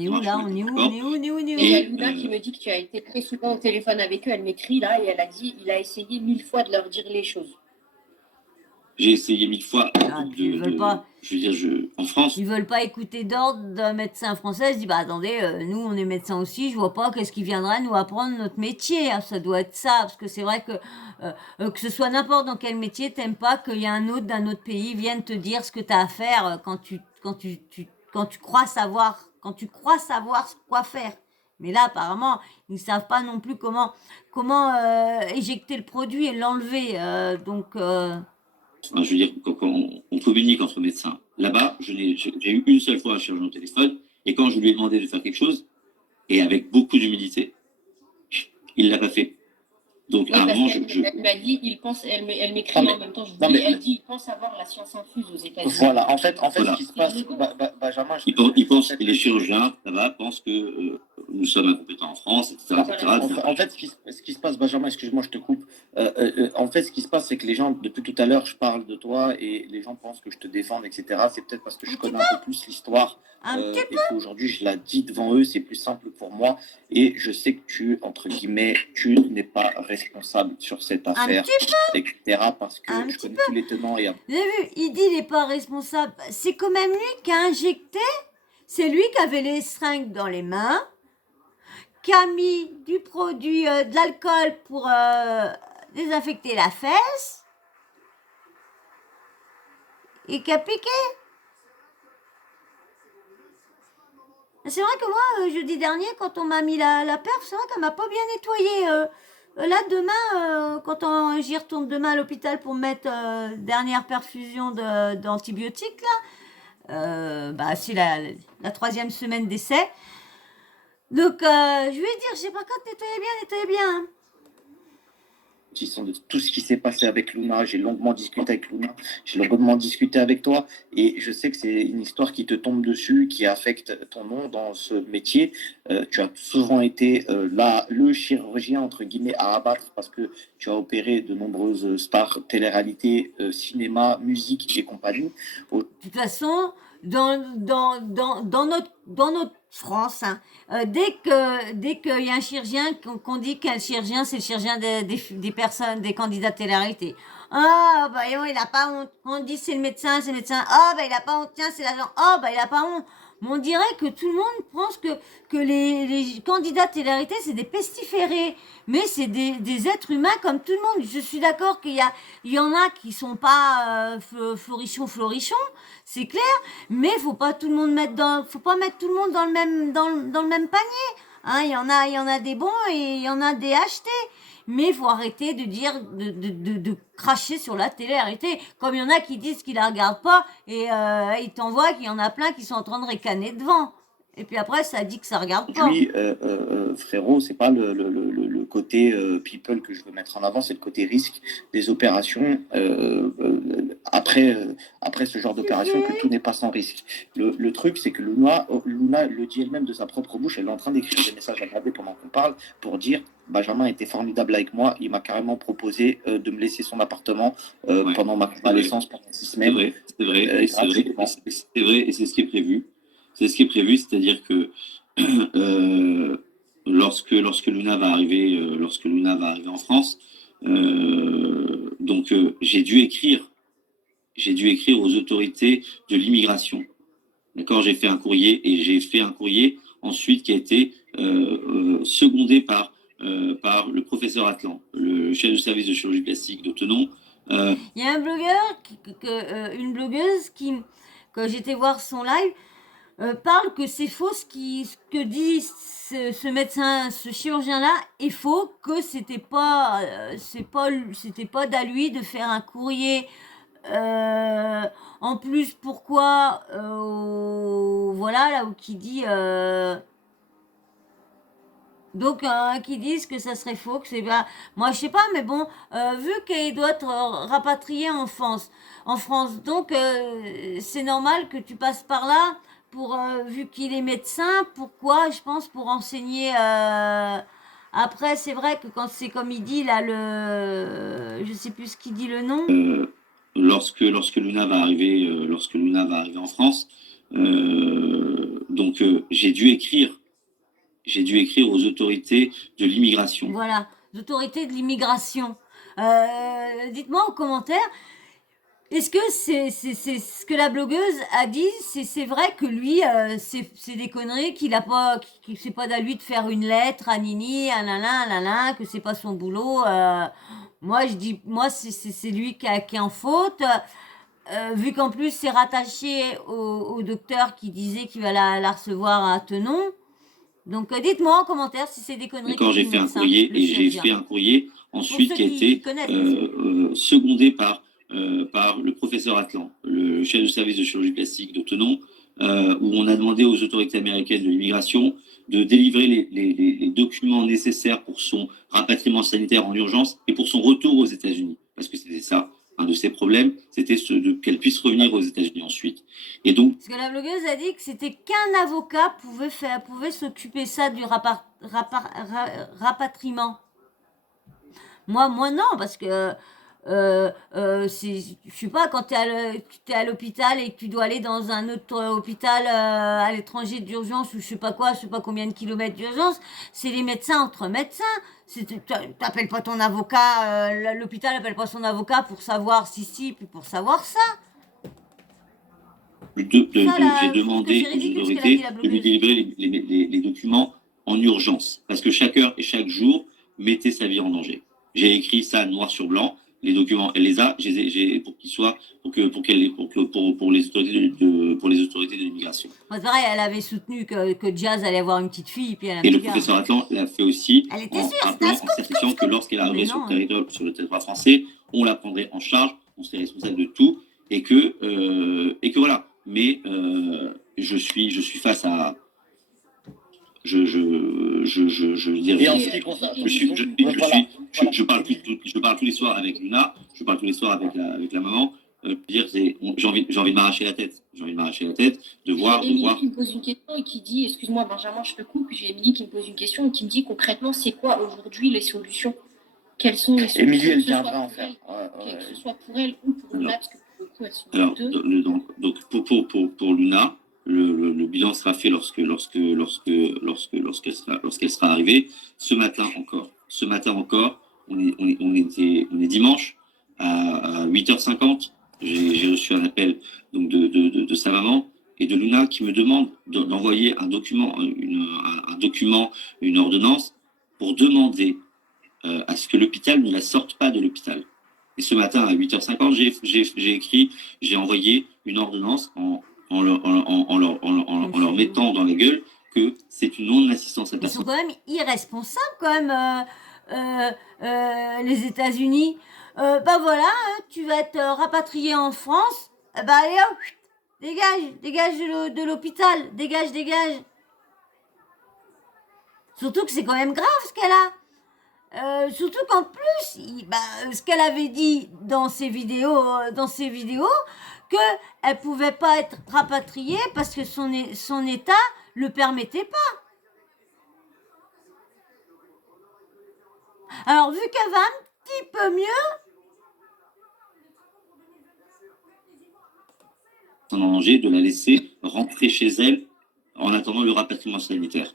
où là? On est où? Et il y a Luna qui me dit que tu as été très souvent au téléphone avec eux. Elle m'écrit là et elle a dit il a essayé 1000 fois de leur dire les choses. J'ai essayé 1000 fois. Ils veulent pas. Je veux dire, en France. Ils veulent pas écouter d'ordre d'un médecin français. Ils se disent, attendez, nous on est médecins aussi, je vois pas qu'est-ce qui viendrait nous apprendre notre métier. Hein. Ça doit être ça, parce que c'est vrai que ce soit n'importe dans quel métier, t'aimes pas qu'il y a un autre d'un autre pays vienne te dire ce que t'as à faire quand tu crois savoir quoi faire. Mais là, apparemment, ils ne savent pas non plus comment éjecter le produit et l'enlever. Donc, enfin, je veux dire, quand on communique entre médecins. Là-bas, j'ai eu une seule fois un chirurgien au téléphone, et quand je lui ai demandé de faire quelque chose, et avec beaucoup d'humilité, il l'a pas fait. Donc, Oui, à un parce moment, qu'elle m'a dit, elle m'écrit Non, mais- en même temps, je non, dis, mais- elle dit, il pense avoir la science infuse aux États-Unis. Voilà, en fait, Voilà. ce qui se passe, Benjamin, les chirurgiens là-bas pensent que nous sommes incompétents en France, etc. En fait, ce qui se passe, Benjamin, excuse-moi, je te coupe. En fait, ce qui se passe, c'est que les gens, depuis tout à l'heure, je parle de toi et les gens pensent que je te défends, etc. C'est peut-être parce que je connais un peu plus l'histoire et qu'aujourd'hui, je la dis devant eux, c'est plus simple pour moi. Et je sais que entre guillemets, tu n'es pas responsable sur cette affaire, etc. Parce que je connais tous les tenants et Vous avez vu, il dit il n'est pas responsable. C'est quand même lui qui a injecté. C'est lui qui avait les seringues dans les mains, qui a mis du produit, de l'alcool pour désinfecter la fesse et qui a piqué. C'est vrai que moi, jeudi dernier, quand on m'a mis la perf, c'est vrai qu'elle m'a pas bien nettoyé. Là, demain, quand j'y retourne demain à l'hôpital pour mettre dernière perfusion d'antibiotiques, là, c'est la 3e semaine d'essai. Donc, je lui ai dit, je sais pas quand, nettoyez bien. Hein. De tout ce qui s'est passé avec Luna, j'ai longuement discuté avec Luna, j'ai longuement discuté avec toi, et je sais que c'est une histoire qui te tombe dessus, qui affecte ton nom dans ce métier. Tu as souvent été le chirurgien entre guillemets à abattre parce que tu as opéré de nombreuses stars, télé-réalité, cinéma, musique et compagnie. De toute façon, dans notre France, hein, dès qu'il y a un chirurgien, qu'on dit qu'un chirurgien, c'est le chirurgien des personnes, des candidats télé-réalité. Ah, bah, il a pas honte. On dit c'est le médecin. Ah, bah, il a pas honte. Tiens, c'est l'agent. Ah, bah, il a pas honte. Mais on dirait que tout le monde pense que les candidats télé-réalité, c'est des pestiférés. Mais c'est des êtres humains comme tout le monde. Je suis d'accord qu'il y en a qui sont pas florichons, c'est clair. Mais faut pas tout le monde faut pas mettre tout le monde dans le même panier. Hein, il y en a des bons et il y en a des achetés. Mais il faut arrêter de dire, de cracher sur la télé-réalité. Comme il y en a qui disent qu'ils la regardent pas et ils t'envoient qu'il y en a plein qui sont en train de ricaner devant. Et puis après, ça dit que ça regarde pas. Aujourd'hui, frérot, c'est pas le côté people que je veux mettre en avant, c'est le côté risque des opérations. Après ce genre d'opération, que tout n'est pas sans risque. Le truc, c'est que Luna le dit elle-même de sa propre bouche, elle est en train d'écrire des messages à Gabé pendant qu'on parle pour dire Benjamin était formidable avec moi, il m'a carrément proposé de me laisser son appartement pendant ma convalescence pendant 6 semaines. C'est vrai, et c'est ce qui est prévu. C'est ce qui est prévu, c'est-à-dire que lorsque Luna va arriver en France, j'ai dû écrire aux autorités de l'immigration. D'accord, j'ai fait un courrier ensuite qui a été secondé par le professeur Atlan, le chef de service de chirurgie plastique de Tenon. Il y a un blogueur, une blogueuse quand j'étais voir son live, parle que c'est faux ce que dit ce médecin, ce chirurgien-là est faux, que c'était pas d'à lui de faire un courrier. En plus, pourquoi voilà là où qui dit donc qui disent que ça serait faux, que c'est pas. Moi je sais pas, mais bon, vu qu'il doit être rapatrié en France, donc c'est normal que tu passes par là pour vu qu'il est médecin. Pourquoi? Je pense pour enseigner. Après, c'est vrai que quand c'est comme il dit là je sais plus ce qu'il dit le nom. Lorsque Luna va arriver en France, j'ai dû écrire aux autorités de l'immigration. Voilà, les autorités de l'immigration. Dites-moi en commentaire, est-ce que c'est ce que la blogueuse a dit, c'est vrai que lui, c'est des conneries, qu'il c'est pas d'à lui de faire une lettre à Nini, à Nana, que c'est pas son boulot. Moi, je dis, c'est lui qui est en faute. Vu qu'en plus, c'est rattaché au docteur qui disait qu'il va la recevoir à Tenon. Donc, dites-moi en commentaire si c'est des conneries. D'accord, j'ai fait un courrier ensuite qui a été secondé par par le professeur Atlan, le chef de service de chirurgie plastique de Tenon, où on a demandé aux autorités américaines de l'immigration de délivrer les documents nécessaires pour son rapatriement sanitaire en urgence et pour son retour aux États-Unis. Parce que c'était ça, un de ses problèmes, c'était qu'elle puisse revenir aux États-Unis ensuite. Et donc, Parce que la blogueuse a dit que c'était qu'un avocat pouvait s'occuper ça du rapatriement. Moi non, parce que je sais pas, quand tu es à l'hôpital et que tu dois aller dans un autre hôpital à l'étranger d'urgence ou je sais pas combien de kilomètres d'urgence, c'est les médecins entre médecins. T'appelles pas ton avocat, l'hôpital appelle pas son avocat pour savoir si, puis pour savoir ça. j'ai demandé aux autorités de lui délivrer les documents en urgence, parce que chaque heure et chaque jour mettait sa vie en danger. J'ai écrit ça noir sur blanc. Les documents, elle les a, pour qu'ils soient, pour les autorités de l'immigration. C'est pareil, elle avait soutenu que Jazz allait avoir une petite fille, puis et le professeur Atlan l'a fait aussi, elle était sûre, en certifiant que lorsqu'elle arriverait sur le territoire français, on la prendrait en charge, on serait responsable de tout, et que voilà. Mais je suis face à je parle tous les soirs avec Luna, je parle tous les soirs avec la maman. J'ai envie de m'arracher la tête. J'ai envie de m'arracher la tête, de voir. Émilie qui me pose une question et qui dit, excuse-moi Benjamin, je te coupe. J'ai Émilie qui me pose une question et qui me dit concrètement, c'est quoi aujourd'hui les solutions? Quelles sont les solutions? Émilie, elle viendra en faire. Que ce soit pour elle ou pour Luna, parce que pour le coup, elles sont deux. Donc pour Luna, le bilan sera fait lorsqu'elle sera arrivée. Ce matin encore, on est dimanche à 8h50. J'ai reçu un appel donc de sa maman et de Luna qui me demande d'envoyer un document, une ordonnance pour demander à ce que l'hôpital ne la sorte pas de l'hôpital. Et ce matin à 8h50, j'ai envoyé une ordonnance en leur mettant dans la gueule que c'est une non-assistance à Ils personne. sont quand même irresponsables, quand même, les États-Unis. Voilà, tu vas être rapatrié en France. Allez hop, dégage de l'hôpital, dégage. Surtout que c'est quand même grave ce qu'elle a. Surtout qu'en plus, ce qu'elle avait dit dans ses vidéos, qu'elle pouvait pas être rapatriée parce que son état le permettait pas. Alors vu qu'elle va un petit peu mieux, En danger de la laisser rentrer chez elle en attendant le rapatriement sanitaire.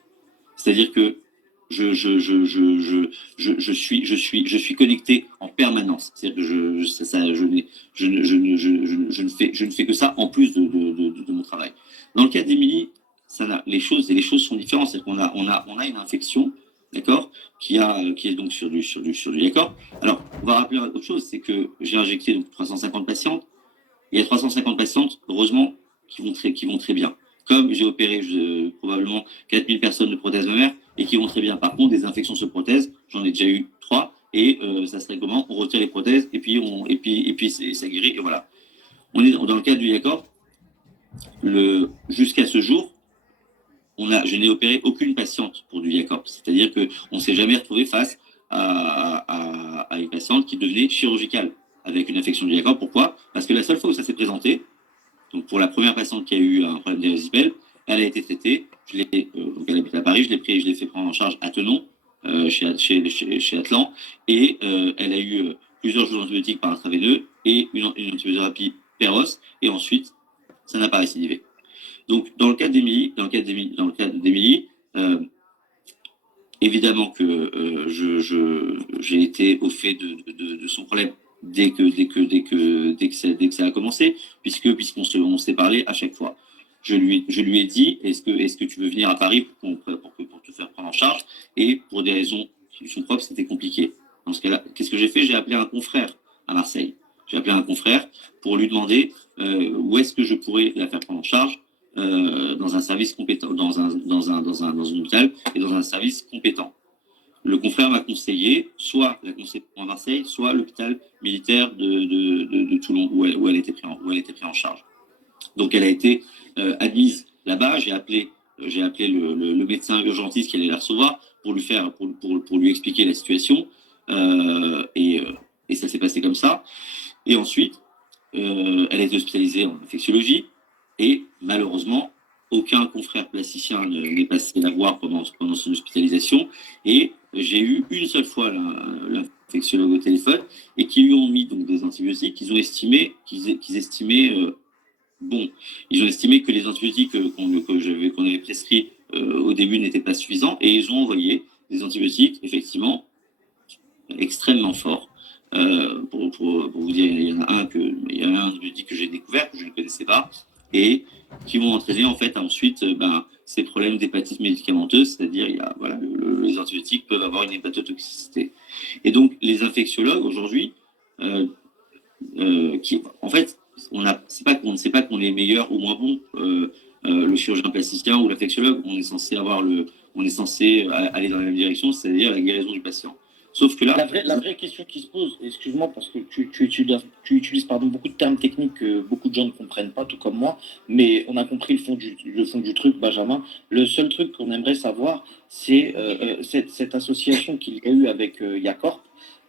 C'est-à-dire que je suis connecté en permanence. C'est-à-dire que je ne fais que ça en plus de mon travail. Dans le cas d'Émilie, les choses sont différentes. C'est-à-dire qu'on a une infection, d'accord, qui est donc sur du d'accord. Alors, on va rappeler autre chose, c'est que j'ai injecté donc 350 patientes. Il y a 350 patientes, heureusement, qui vont très bien. Comme j'ai opéré probablement 4000 personnes de prothèses mammaires et qui vont très bien. Par contre, des infections sur prothèses, j'en ai déjà eu 3 et ça serait comment? On retire les prothèses et puis ça guérit et voilà. On est dans le cadre du d'accord. Jusqu'à ce jour, je n'ai opéré aucune patiente pour du Yacorp. C'est-à-dire qu'on ne s'est jamais retrouvé face à une patiente qui devenait chirurgicale avec une infection du Yacorp. Pourquoi? Parce que la seule fois où ça s'est présenté, donc pour la première patiente qui a eu un problème d'érysipèle, elle a été traitée. Donc elle habite à Paris, je l'ai fait prendre en charge à Tenon, chez Atlan, et elle a eu plusieurs jours d'antibiotiques par intraveineux et une antibiothérapie Péros, et ensuite ça n'a pas récidivé. Donc dans le cas d'Émilie, évidemment que j'ai été au fait de son problème dès que ça a commencé, puisqu'on s'est parlé à chaque fois. Je lui ai dit, est-ce que tu veux venir à Paris pour te faire prendre en charge? Et pour des raisons qui lui sont propres, c'était compliqué. Dans ce cas-là, qu'est-ce que j'ai fait? J'ai appelé un confrère à Marseille. J'ai appelé un confrère pour lui demander où est-ce que je pourrais la faire prendre en charge dans un service compétent, dans un hôpital et dans un service compétent. le confrère m'a conseillé soit la conception à Marseille, soit l'hôpital militaire de Toulon, où elle était prise en charge. Donc, elle a été admise là-bas. J'ai appelé le médecin urgentiste qui allait la recevoir pour lui expliquer la situation. Et ça s'est passé comme ça. Et ensuite, elle a été hospitalisée en infectiologie. Et malheureusement, aucun confrère plasticien n'est passé la voir pendant son hospitalisation. Et j'ai eu une seule fois l'infectiologue au téléphone et qui lui ont mis donc des antibiotiques qu'ils ont estimé bon, ils ont estimé que les antibiotiques qu'on avait prescrits au début n'étaient pas suffisants et ils ont envoyé des antibiotiques effectivement extrêmement forts. Pour vous dire, il y en a un antibiotique que j'ai découvert que je ne connaissais pas et qui m'ont entraîné en fait ensuite ces problèmes d'hépatite médicamenteuse, c'est-à-dire les antibiotiques peuvent avoir une hépatotoxicité. Et donc les infectiologues aujourd'hui, qui en fait c'est pas qu'on est meilleur ou moins bon, le chirurgien plasticien ou l'infectiologue, on est censé aller dans la même direction, c'est-à-dire la guérison du patient. Sauf que là, la vraie question qui se pose, excuse-moi parce que tu utilises beaucoup de termes techniques que beaucoup de gens ne comprennent pas, tout comme moi, mais on a compris le fond du truc, Benjamin. Le seul truc qu'on aimerait savoir, c'est cette association qu'il y a eu avec Yacorp,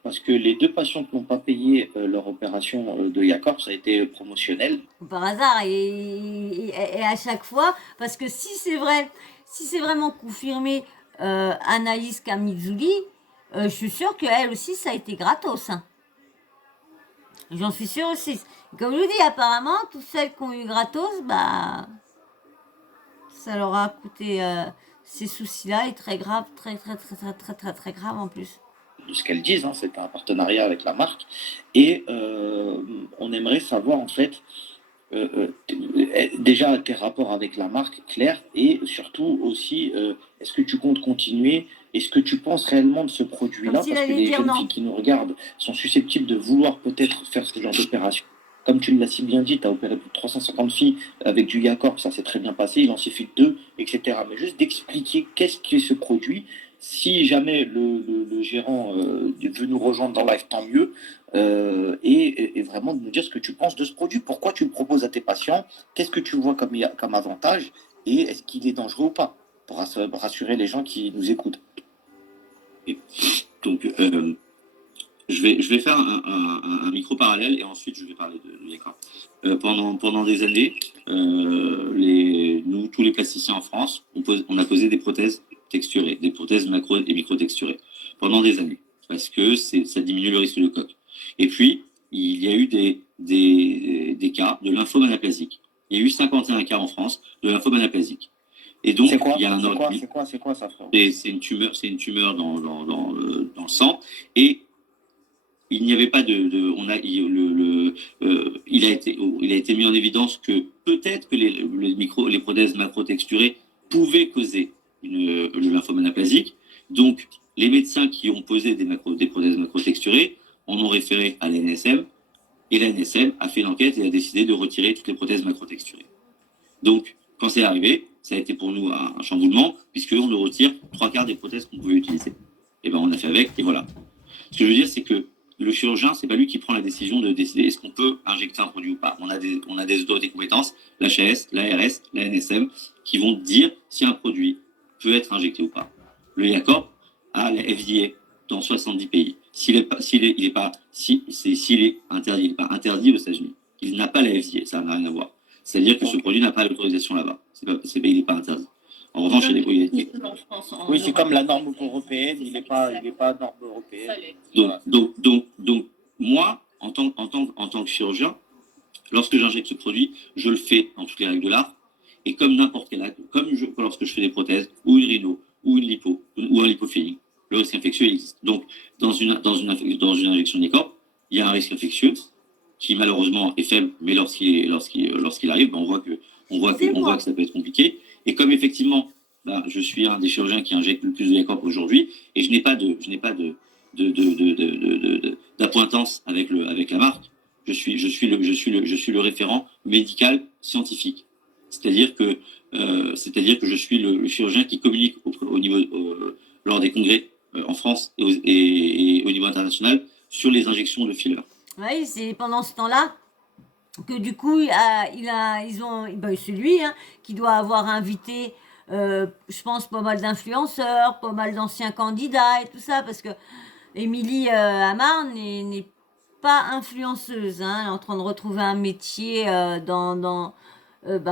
parce que les 2 patients qui n'ont pas payé leur opération de Yacorp, ça a été promotionnel. Par hasard, et à chaque fois, parce que si c'est vraiment confirmé Anaïs Kamizuli, je suis sûre qu'elle aussi, ça a été gratos. Hein. J'en suis sûre aussi. Comme je vous dis, apparemment, toutes celles qui ont eu gratos, ça leur a coûté ces soucis-là, et très grave, très grave en plus. De ce qu'elles disent, c'est un partenariat avec la marque. Et on aimerait savoir, en fait, déjà tes rapports avec la marque, Claire, et surtout aussi, est-ce que tu comptes continuer? Est-ce que tu penses réellement de ce produit-là? Parce que les jeunes filles qui nous regardent sont susceptibles de vouloir peut-être faire ce genre d'opération. Comme tu l'as si bien dit, tu as opéré plus de 350 filles avec du Yacorp, ça s'est très bien passé, il en suffit 2, etc. Mais juste d'expliquer qu'est-ce qui est ce produit. Si jamais le gérant veut nous rejoindre dans live, tant mieux. Et vraiment de nous dire ce que tu penses de ce produit. Pourquoi tu le proposes à tes patients? Qu'est-ce que tu vois comme avantage? Et est-ce qu'il est dangereux ou pas? Pour rassurer les gens qui nous écoutent. Donc, je vais faire un micro parallèle et ensuite je vais parler de Yacorp. Pendant des années, nous, tous les plasticiens en France, on a posé des prothèses texturées, des prothèses macro et micro texturées pendant des années parce que ça diminue le risque de coque. Et puis, il y a eu des cas de lymphome anaplasique. Il y a eu 51 cas en France de lymphome anaplasique. Et donc, il y a c'est quoi ça, frère? C'est une tumeur dans le sang et il n'y avait pas il a été mis en évidence que peut-être que les prothèses macro-texturées pouvaient causer le lymphome anaplasique. Donc, les médecins qui ont posé des prothèses macro-texturées en ont référé à l'ANSM et l'ANSM a fait l'enquête et a décidé de retirer toutes les prothèses macro-texturées. Donc, quand c'est arrivé, ça a été pour nous un chamboulement puisqu'on nous retire 3/4 des prothèses qu'on pouvait utiliser. Et on a fait avec et voilà. Ce que je veux dire, c'est que le chirurgien, c'est pas lui qui prend la décision de décider est-ce qu'on peut injecter un produit ou pas. On a des autorités compétences, l'HAS, l'ARS, l'ANSM, qui vont dire si un produit peut être injecté ou pas. Le Yacorp a la FDA dans 70 pays. S'il est interdit, il n'est pas interdit aux États-Unis. Il n'a pas la FDA, ça n'a rien à voir. C'est-à-dire que ce produit n'a pas l'autorisation là-bas. Il n'est pas interdit. En revanche, il y a des produits. Oui, c'est comme la norme européenne, il n'est pas norme européenne. Donc, moi, en tant que chirurgien, lorsque j'injecte ce produit, je le fais dans toutes les règles de l'art. Et comme n'importe quel acte, lorsque je fais des prothèses, ou une rhino, ou une lipo, ou un lipofilling, le risque infectieux existe. Donc, dans une injection de Yacorp, il y a un risque infectieux qui malheureusement est faible, mais lorsqu'il arrive, on voit que ça peut être compliqué. Et comme effectivement, je suis un des chirurgiens qui injecte le plus de Yacorp aujourd'hui, et je n'ai pas d'appointance avec la marque. Je suis le référent médical scientifique. C'est-à-dire que je suis le chirurgien qui communique au niveau lors des congrès en France et au niveau international sur les injections de fillers. Oui, c'est pendant ce temps-là que du coup, c'est lui hein, qui doit avoir invité, je pense, pas mal d'influenceurs, pas mal d'anciens candidats et tout ça, parce que Émilie Amar n'est pas influenceuse, hein, elle est en train de retrouver un métier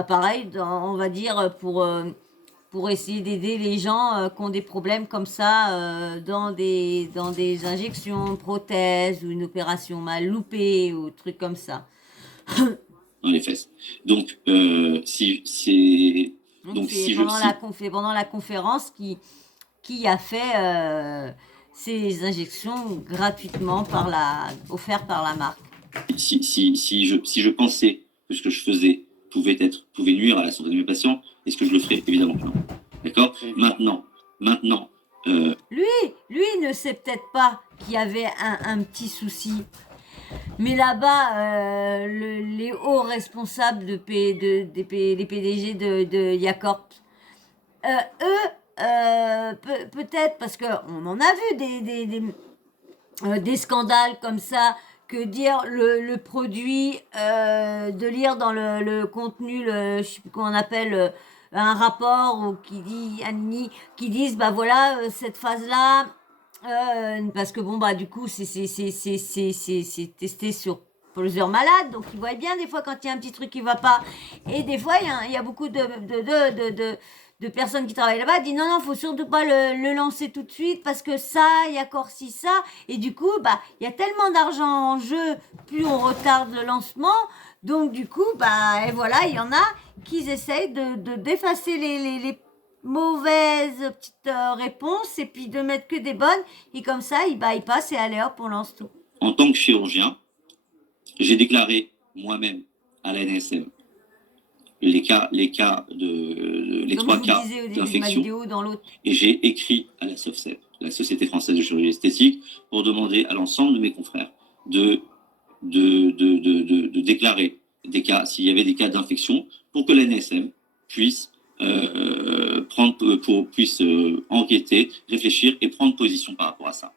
pareil, on va dire, pour essayer d'aider les gens qui ont des problèmes comme ça dans des injections, prothèses ou une opération mal loupée ou trucs comme ça. Dans les fesses. Donc, si c'est... Donc c'est pendant la conférence qui a fait ces injections gratuitement offertes par la marque. Si je pensais que ce que je faisais pouvait nuire à la santé de mes patients, est-ce que je le ferais? Évidemment que non. D'accord? Maintenant, lui ne sait peut-être pas qu'il y avait un petit souci. Mais là-bas, les hauts responsables des PDG de Yacorp, peut-être, parce qu'on en a vu des scandales comme ça, que dire le produit, de lire dans le contenu, je sais plus comment on appelle, un rapport ou qui disent, bah voilà, cette phase-là, parce que bon, bah du coup, c'est testé sur plusieurs malades, donc ils voient bien des fois quand il y a un petit truc qui va pas. Et des fois, il y a beaucoup de personnes qui travaillent là-bas disent non, faut surtout pas le lancer tout de suite parce que ça, il y a Corsi ça. Et du coup, bah, il y a tellement d'argent en jeu, plus on retarde le lancement. Donc du coup, bah, et voilà, il y en a qui essayent d'effacer les mauvaises petites réponses et puis de mettre que des bonnes. Et comme ça, ils passent et allez hop, on lance tout. En tant que chirurgien, j'ai déclaré moi-même à la NSM les trois cas d'infection, et j'ai écrit à la SOFCEP, la Société française de chirurgie esthétique, pour demander à l'ensemble de mes confrères de déclarer des cas, s'il y avait des cas d'infection, pour que la NSM puisse enquêter, réfléchir et prendre position par rapport à ça.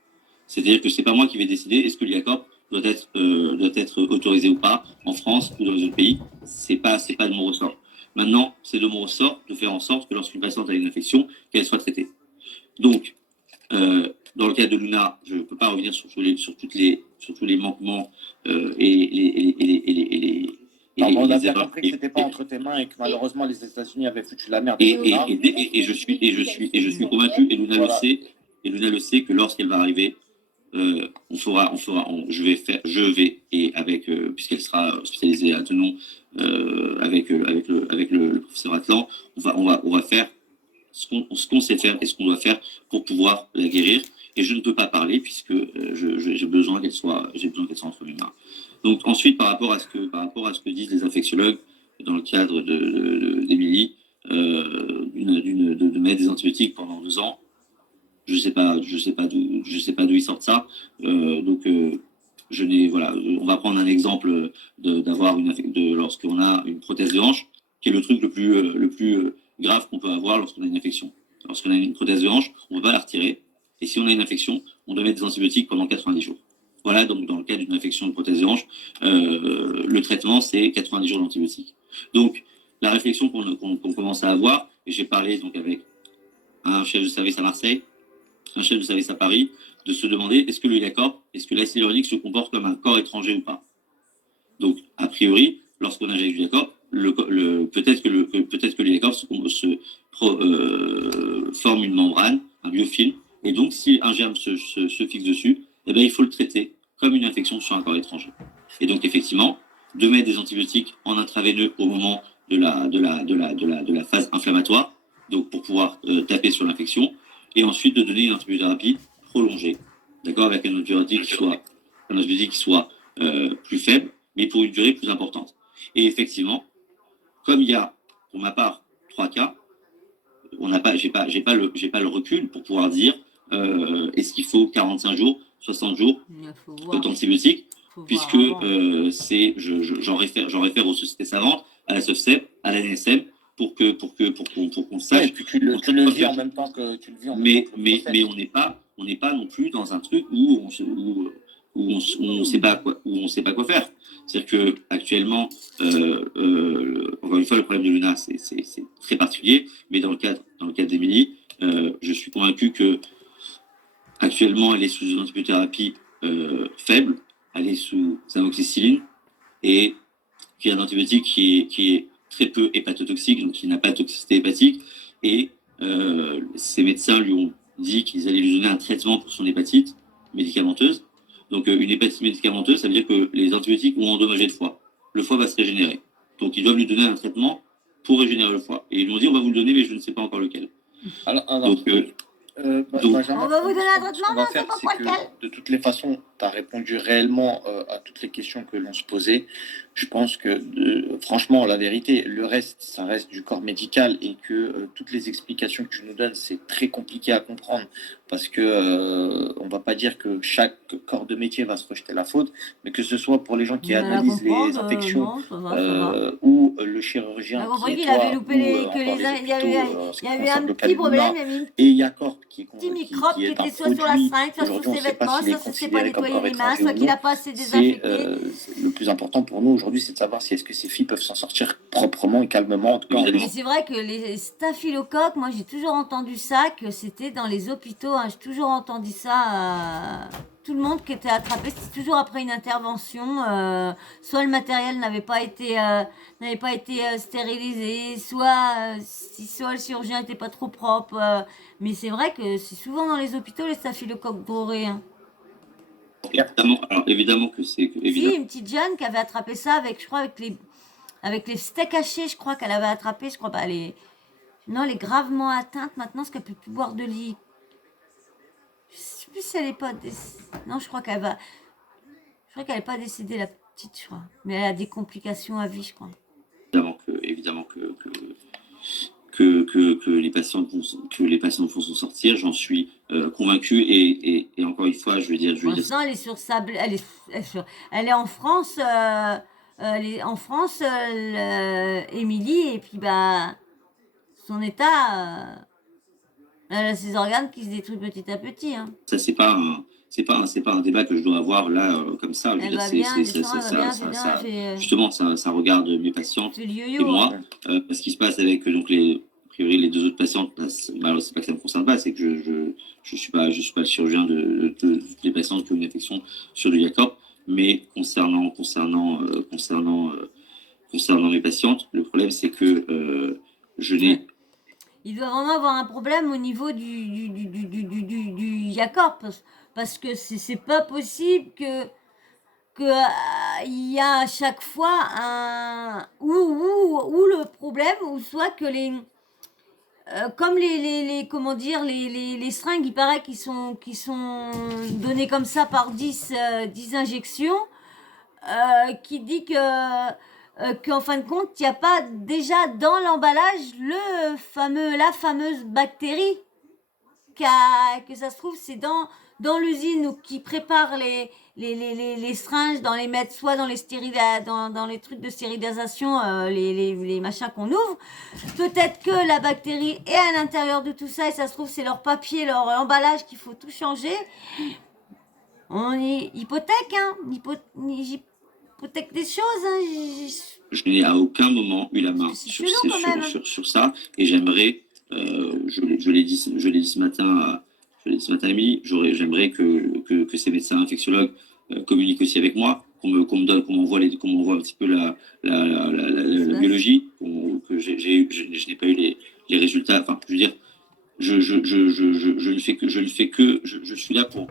C'est-à-dire que c'est pas moi qui vais décider est-ce que l'IACORP doit être autorisé ou pas en France ou dans les autres pays. C'est pas de mon ressort. Maintenant, c'est de mon ressort de faire en sorte que lorsqu'une patiente a une infection, qu'elle soit traitée. Donc, dans le cas de Luna, je ne peux pas revenir sur tous les manquements on a bien compris que c'était pas entre tes mains et que malheureusement les États-Unis avaient foutu la merde. Et je suis convaincu, et Luna le sait, que lorsqu'elle va arriver, je vais, et avec, puisqu'elle sera spécialisée à Tenon, avec le professeur Atlan, on va faire ce qu'on sait faire et ce qu'on doit faire pour pouvoir la guérir. Et je ne peux pas parler puisque j'ai besoin qu'elle soit entre mes mains. Donc ensuite, par rapport à ce que disent les infectiologues dans le cadre d'Émilie, de mettre des antibiotiques pendant 2 ans, je sais pas d'où ils sortent ça. On va prendre un exemple lorsqu'on a une prothèse de hanche, qui est le truc le plus grave qu'on peut avoir lorsqu'on a une infection. Lorsqu'on a une prothèse de hanche, on ne peut pas la retirer. Et si on a une infection, on doit mettre des antibiotiques pendant 90 jours. Voilà, donc dans le cas d'une infection de prothèse de hanche, le traitement, c'est 90 jours d'antibiotiques. Donc, la réflexion qu'on commence à avoir, et j'ai parlé donc avec un chef de service à Marseille, un chef de service à Paris, de se demander est-ce que l'acide hyaluronique se comporte comme un corps étranger ou pas. Donc, a priori, lorsqu'on injecte du Yacorp, peut-être que le Yacorp forme une membrane, un biofilm, et donc si un germe se fixe dessus, eh bien, il faut le traiter comme une infection sur un corps étranger. Et donc, effectivement, de mettre des antibiotiques en intraveineux au moment de la phase inflammatoire, donc pour pouvoir taper sur l'infection, et ensuite de donner une antibiothérapie prolongée, d'accord, avec un antibiotique qui soit plus faible, mais pour une durée plus importante. Et effectivement, comme il y a, pour ma part, 3 cas, j'ai pas le recul pour pouvoir dire est-ce qu'il faut 45 jours, 60 jours d'antibiotiques, puisque j'en réfère aux sociétés savantes, à la SOFCEP, à la NSM, pour qu'on sache. Et puis tu le vis en même temps que tu le vis. Mais on n'est pas on n'est pas non plus dans un truc où on sait pas quoi faire. C'est-à-dire que actuellement, encore une fois, le problème de Luna, c'est très particulier, mais dans le cadre d'Émilie, je suis convaincu que actuellement, elle est sous une antibiothérapie faible, elle est sous amoxicilline et qui est un antibiotique qui est très peu hépatotoxique, donc qui n'a pas de toxicité hépatique. Et ses médecins lui ont dit qu'ils allaient lui donner un traitement pour son hépatite médicamenteuse. Donc une hépatite médicamenteuse, ça veut dire que les antibiotiques ont endommagé le foie. Le foie va se régénérer. Donc ils doivent lui donner un traitement pour régénérer le foie. Et ils lui ont dit on va vous le donner, mais je ne sais pas encore lequel. Alors, Donc, Benjamin, On va vous donner un traitement, ce qu'on va mais on sait faire, pas c'est quoi que lequel. de toutes les façons, tu as répondu réellement à toutes les questions que l'on se posait. Je pense que, franchement, la vérité, le reste, ça reste du corps médical et que toutes les explications que tu nous donnes, c'est très compliqué à comprendre parce que on va pas dire que chaque corps de métier va se rejeter la faute, mais que ce soit pour les gens qui Vous allez analysent les comprendre, infections non, ça va, ça va. ou le On a chirurgien qui compris est qu'il avait toi loupé ou les, que encore les, les il y avait, hôpitaux en ce il y qui avait concerne un le petit problème, Luna il y avait une et Yacorp petit microbe qui est un était soit sur la produit. seringue, soit sur Aujourd'hui, on ses ne sait pas vêtements, s'il est soit sur ses pas considéré comme nettoyer hors les mains, étranger soit ou qu'il non. n'a pas assez C'est désinfecté. le plus important pour nous aujourd'hui, c'est de savoir si est-ce que ces filles peuvent s'en sortir proprement et calmement. En tout cas, Évidemment. Mais c'est vrai que les staphylocoques, moi j'ai toujours entendu ça, que c'était dans les hôpitaux, hein, j'ai toujours entendu ça. Tout le monde qui était attrapé, c'était toujours après une intervention. Soit le matériel n'avait pas été stérilisé, soit le chirurgien n'était pas trop propre. Mais c'est vrai que c'est souvent dans les hôpitaux les staphylocoques dorés. Hein. Évidemment que c'est Si, évidemment. une petite jeune qui avait attrapé ça avec, je crois, avec les steaks hachés, je crois qu'elle avait attrapé, je crois pas, non, elle est gravement atteinte maintenant parce qu'elle peut plus boire de lit. Je sais plus si elle est pas non, je crois qu'elle n'est pas décédée, la petite, je crois. Mais elle a des complications à vie, je crois. Évidemment que les patients vont s'en sortir, j'en suis convaincu et encore une fois, je veux dire Pour l'instant, elle est sur elle est en France, Émilie, et puis bah, son état, elle a ses organes qui se détruisent petit à petit. Hein. ça c'est pas un débat que je dois avoir là comme ça. Je veux Elle dire, va bien, elle va bien, c'est bien, elle fait, justement ça regarde mes patientes c'est le et yo-yo. moi. Hein. Ce qui se passe avec donc a priori les deux autres patientes, bah, c'est pas que ça me concerne pas, c'est que je suis pas le chirurgien de des patientes qui ont une infection sur du Yacorp, mais concernant mes patientes, le problème c'est que je n'ai Ouais. Il doit vraiment avoir un problème au niveau du Yacorp, parce que c'est pas possible que il y a à chaque fois un ou le problème, ou soit que comme comment dire, les seringues, il paraît qu'ils sont donnés comme ça par 10 injections, qui dit qu'en fin de compte, il n'y a pas déjà dans l'emballage la fameuse bactérie, que ça se trouve, c'est dans l'usine qui prépare les seringes, dans les mettre soit dans dans les trucs de stérilisation, les machins qu'on ouvre. Peut-être que la bactérie est à l'intérieur de tout ça et ça se trouve, c'est leur papier, leur emballage qu'il faut tout changer. On y hypothèque, hein, hypothèque des choses. Hein. Je n'ai à aucun moment eu la main C'est long quand même. sur ça et j'aimerais, je l'ai dit ce matin à Émilie, j'aimerais que ces médecins infectiologues communiquent aussi avec moi, qu'on m'envoie un petit peu la biologie, que je n'ai pas eu les résultats. Enfin, je veux dire, je ne fais que je suis là pour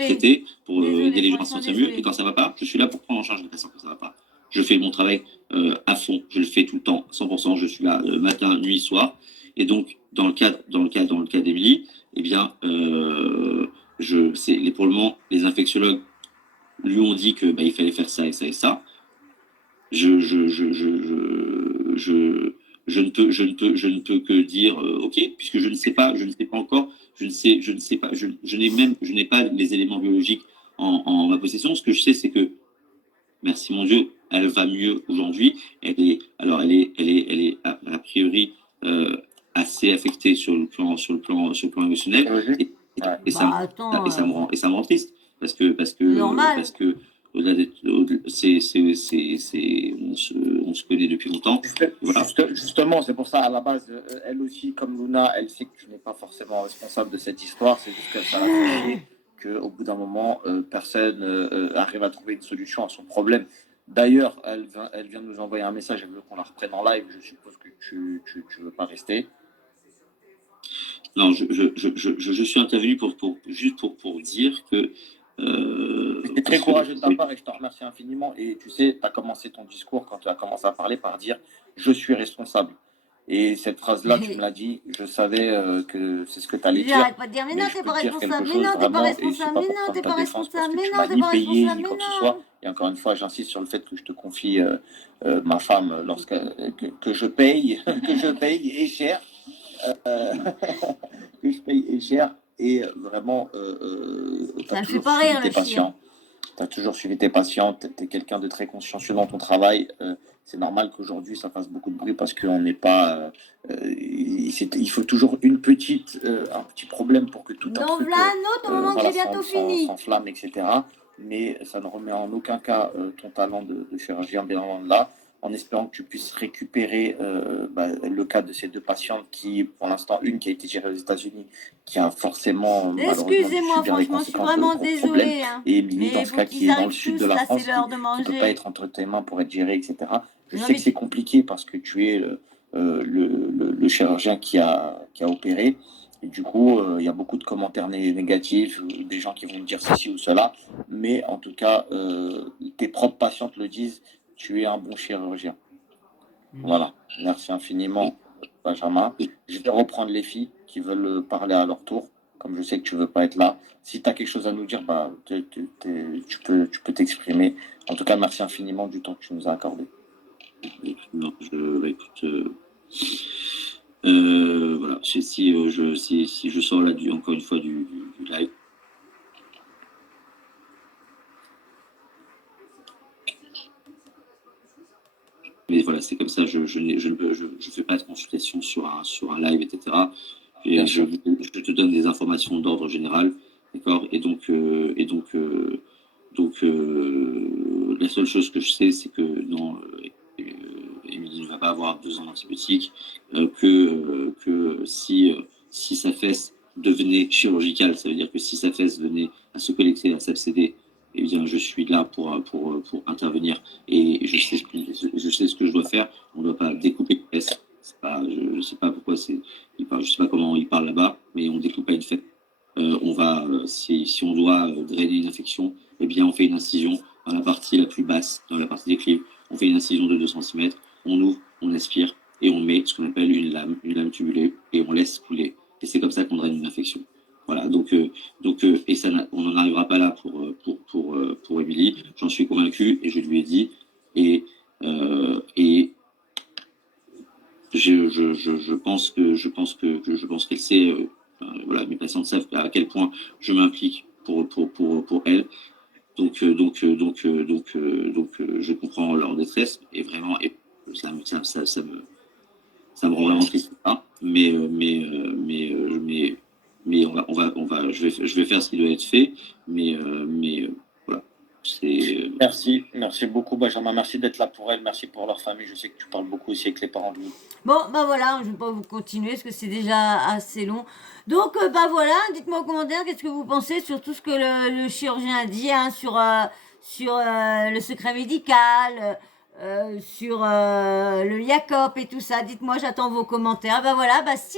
traiter, pour aider les gens à se sentir mieux. Et quand ça va pas, je suis là pour prendre en charge les patients quand ça va pas. Je fais mon travail à fond, je le fais tout le temps, 100%. Je suis là matin, nuit, soir. Et donc, dans le cas d'Émilie, eh bien, pour le moment, les infectiologues lui ont dit que il fallait faire ça et ça et ça. Je ne peux que dire ok, puisque je ne sais pas encore, je n'ai pas les éléments biologiques en ma possession. Ce que je sais, c'est que, merci mon Dieu, elle va mieux aujourd'hui. Elle est a priori assez affecté sur le plan émotionnel. Et, Ouais. et ça, Bah attends, et ça me rend triste parce normal. que au-delà on se connaît depuis longtemps. Voilà. Justement, c'est pour ça, à la base, elle aussi, comme Luna, elle sait que tu n'es pas forcément responsable de cette histoire. C'est juste que ça l'a fait chier qu'au bout d'un moment, personne arrive à trouver une solution à son problème. D'ailleurs, elle vient de nous envoyer un message, elle veut qu'on la reprenne en live. Je suppose que tu veux pas rester. Non, je suis intervenu juste pour dire que. C'est très courageux de ta part et je te remercie infiniment. Et tu sais, tu as commencé ton discours quand tu as commencé à parler par dire je suis responsable. Et cette phrase-là, tu me l'as dit, je savais que c'est ce que tu allais dire. J'arrête pas de dire, mais non, je t'es peux pas te dire quelque responsable, mais chose non, t'es pas vraiment, et c'est responsable, pas mais pour non, prendre t'es ta pas défense parce responsable, que mais tu non, m'as t'es ni pas payé responsable, ni mais quoi que ce non. soit. Et encore une fois, j'insiste sur le fait que je te confie ma femme que je paye, que je paye et cher, euh, que je paye et cher. Et vraiment, tu Ça as le fait toujours pas suivi rire, tes le chien. patients. Tu as toujours suivi tes patients, tu es quelqu'un de très consciencieux dans ton travail. C'est normal qu'aujourd'hui ça fasse beaucoup de bruit parce qu'on n'est pas. Il faut toujours un petit problème pour que tout un Non, truc voilà un autre au moment que j'ai bientôt fini. s'enflamme, etc. Mais ça ne remet en aucun cas ton talent de chirurgien, bien loin de là, en espérant que tu puisses récupérer le cas de ces deux patientes qui, pour l'instant, une qui a été gérée aux États-Unis, qui a forcément malheureusement dû Excusez-moi, subir les franchement, je suis conséquences de vraiment gros problèmes. désolée, hein. Et Émilie, dans Mais ce faut cas, qui qu'ils est dans le arrivent sud tous, de la là, c'est France, l'heure de qui peut pas manger. être entre tes mains pour être géré, etc. Je Non, sais mais que c'est compliqué parce que tu es le chirurgien qui a opéré. Et du coup, il y a beaucoup de commentaires négatifs, des gens qui vont te dire ceci ou cela. Mais en tout cas, tes propres patients te le disent, tu es un bon chirurgien. Voilà. Merci infiniment, Benjamin. Je vais reprendre les filles qui veulent parler à leur tour. Comme je sais que tu veux pas être là. Si tu as quelque chose à nous dire, bah, tu peux t'exprimer. En tout cas, merci infiniment du temps que tu nous as accordé. Non, écoute, voilà, si je sors là encore une fois du live. Mais voilà, c'est comme ça, je ne fais pas de consultation sur un live, etc. Et je te donne des informations d'ordre général, d'accord. Et donc, la seule chose que je sais, c'est que non, Émilie ne va pas avoir besoin d'antibiotiques, que si sa fesse devenait chirurgicale, ça veut dire que si sa fesse venait à se collecter, à s'abcéder, eh bien, je suis là pour intervenir et je sais ce que je dois faire. On ne doit pas découper une fesse. Je ne sais pas pourquoi je sais pas comment ils parlent là-bas, mais on découpe pas une fesse. Si on doit drainer une infection, eh bien, on fait une incision dans la partie la plus basse, dans la partie des clips. On fait une incision de 2 cm, on ouvre, on aspire et on met ce qu'on appelle une lame tubulée et on laisse couler. Et c'est comme ça qu'on draine une infection. Voilà, et ça, on n'en arrivera pas là pour Émilie, j'en suis convaincu et je lui ai dit. Et je pense qu'elle sait, voilà, mes patientes savent à quel point je m'implique pour elle. Donc, je comprends leur détresse et vraiment, et ça me rend vraiment triste. Hein, mais je vais faire ce qui doit être fait. Voilà, c'est. Merci beaucoup, Benjamin. Merci d'être là pour elle. Merci pour leur famille. Je sais que tu parles beaucoup aussi avec les parents de nous. Bon, bah voilà, je ne vais pas vous continuer parce que c'est déjà assez long. Donc, bah voilà, dites-moi en commentaire qu'est-ce que vous pensez sur tout ce que le chirurgien a dit, hein, sur le secret médical, sur le Jacob et tout ça. Dites-moi, j'attends vos commentaires. Bah voilà, bah si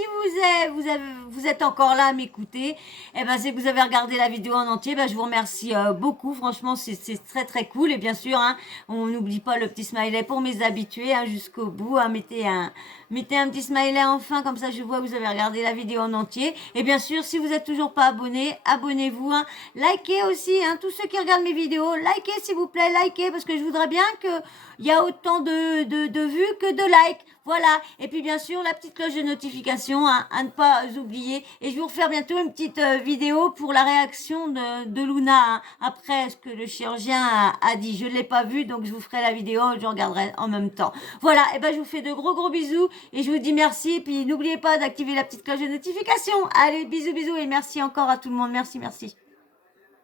vous êtes encore là à m'écouter, et ben c'est que vous avez regardé la vidéo en entier. Bah je vous remercie beaucoup. Franchement, c'est très très cool. Et bien sûr, hein, on n'oublie pas le petit smiley pour mes habitués, hein, jusqu'au bout. Hein, mettez un petit smiley enfin, comme ça je vois que vous avez regardé la vidéo en entier. Et bien sûr, si vous n'êtes toujours pas abonné, abonnez-vous. Hein. Likez aussi, hein, tous ceux qui regardent mes vidéos, likez s'il vous plaît, likez, parce que je voudrais bien qu'il y a autant de vues que de likes. Voilà. Et puis bien sûr, la petite cloche de notification à ne pas oublier. Et je vais vous refaire bientôt une petite vidéo pour la réaction de Luna hein, après ce que le chirurgien a dit. Je ne l'ai pas vu, donc je vous ferai la vidéo, je regarderai en même temps. Voilà, et ben je vous fais de gros bisous et je vous dis merci. Et puis n'oubliez pas d'activer la petite cloche de notification. Allez, bisous et merci encore à tout le monde. Merci.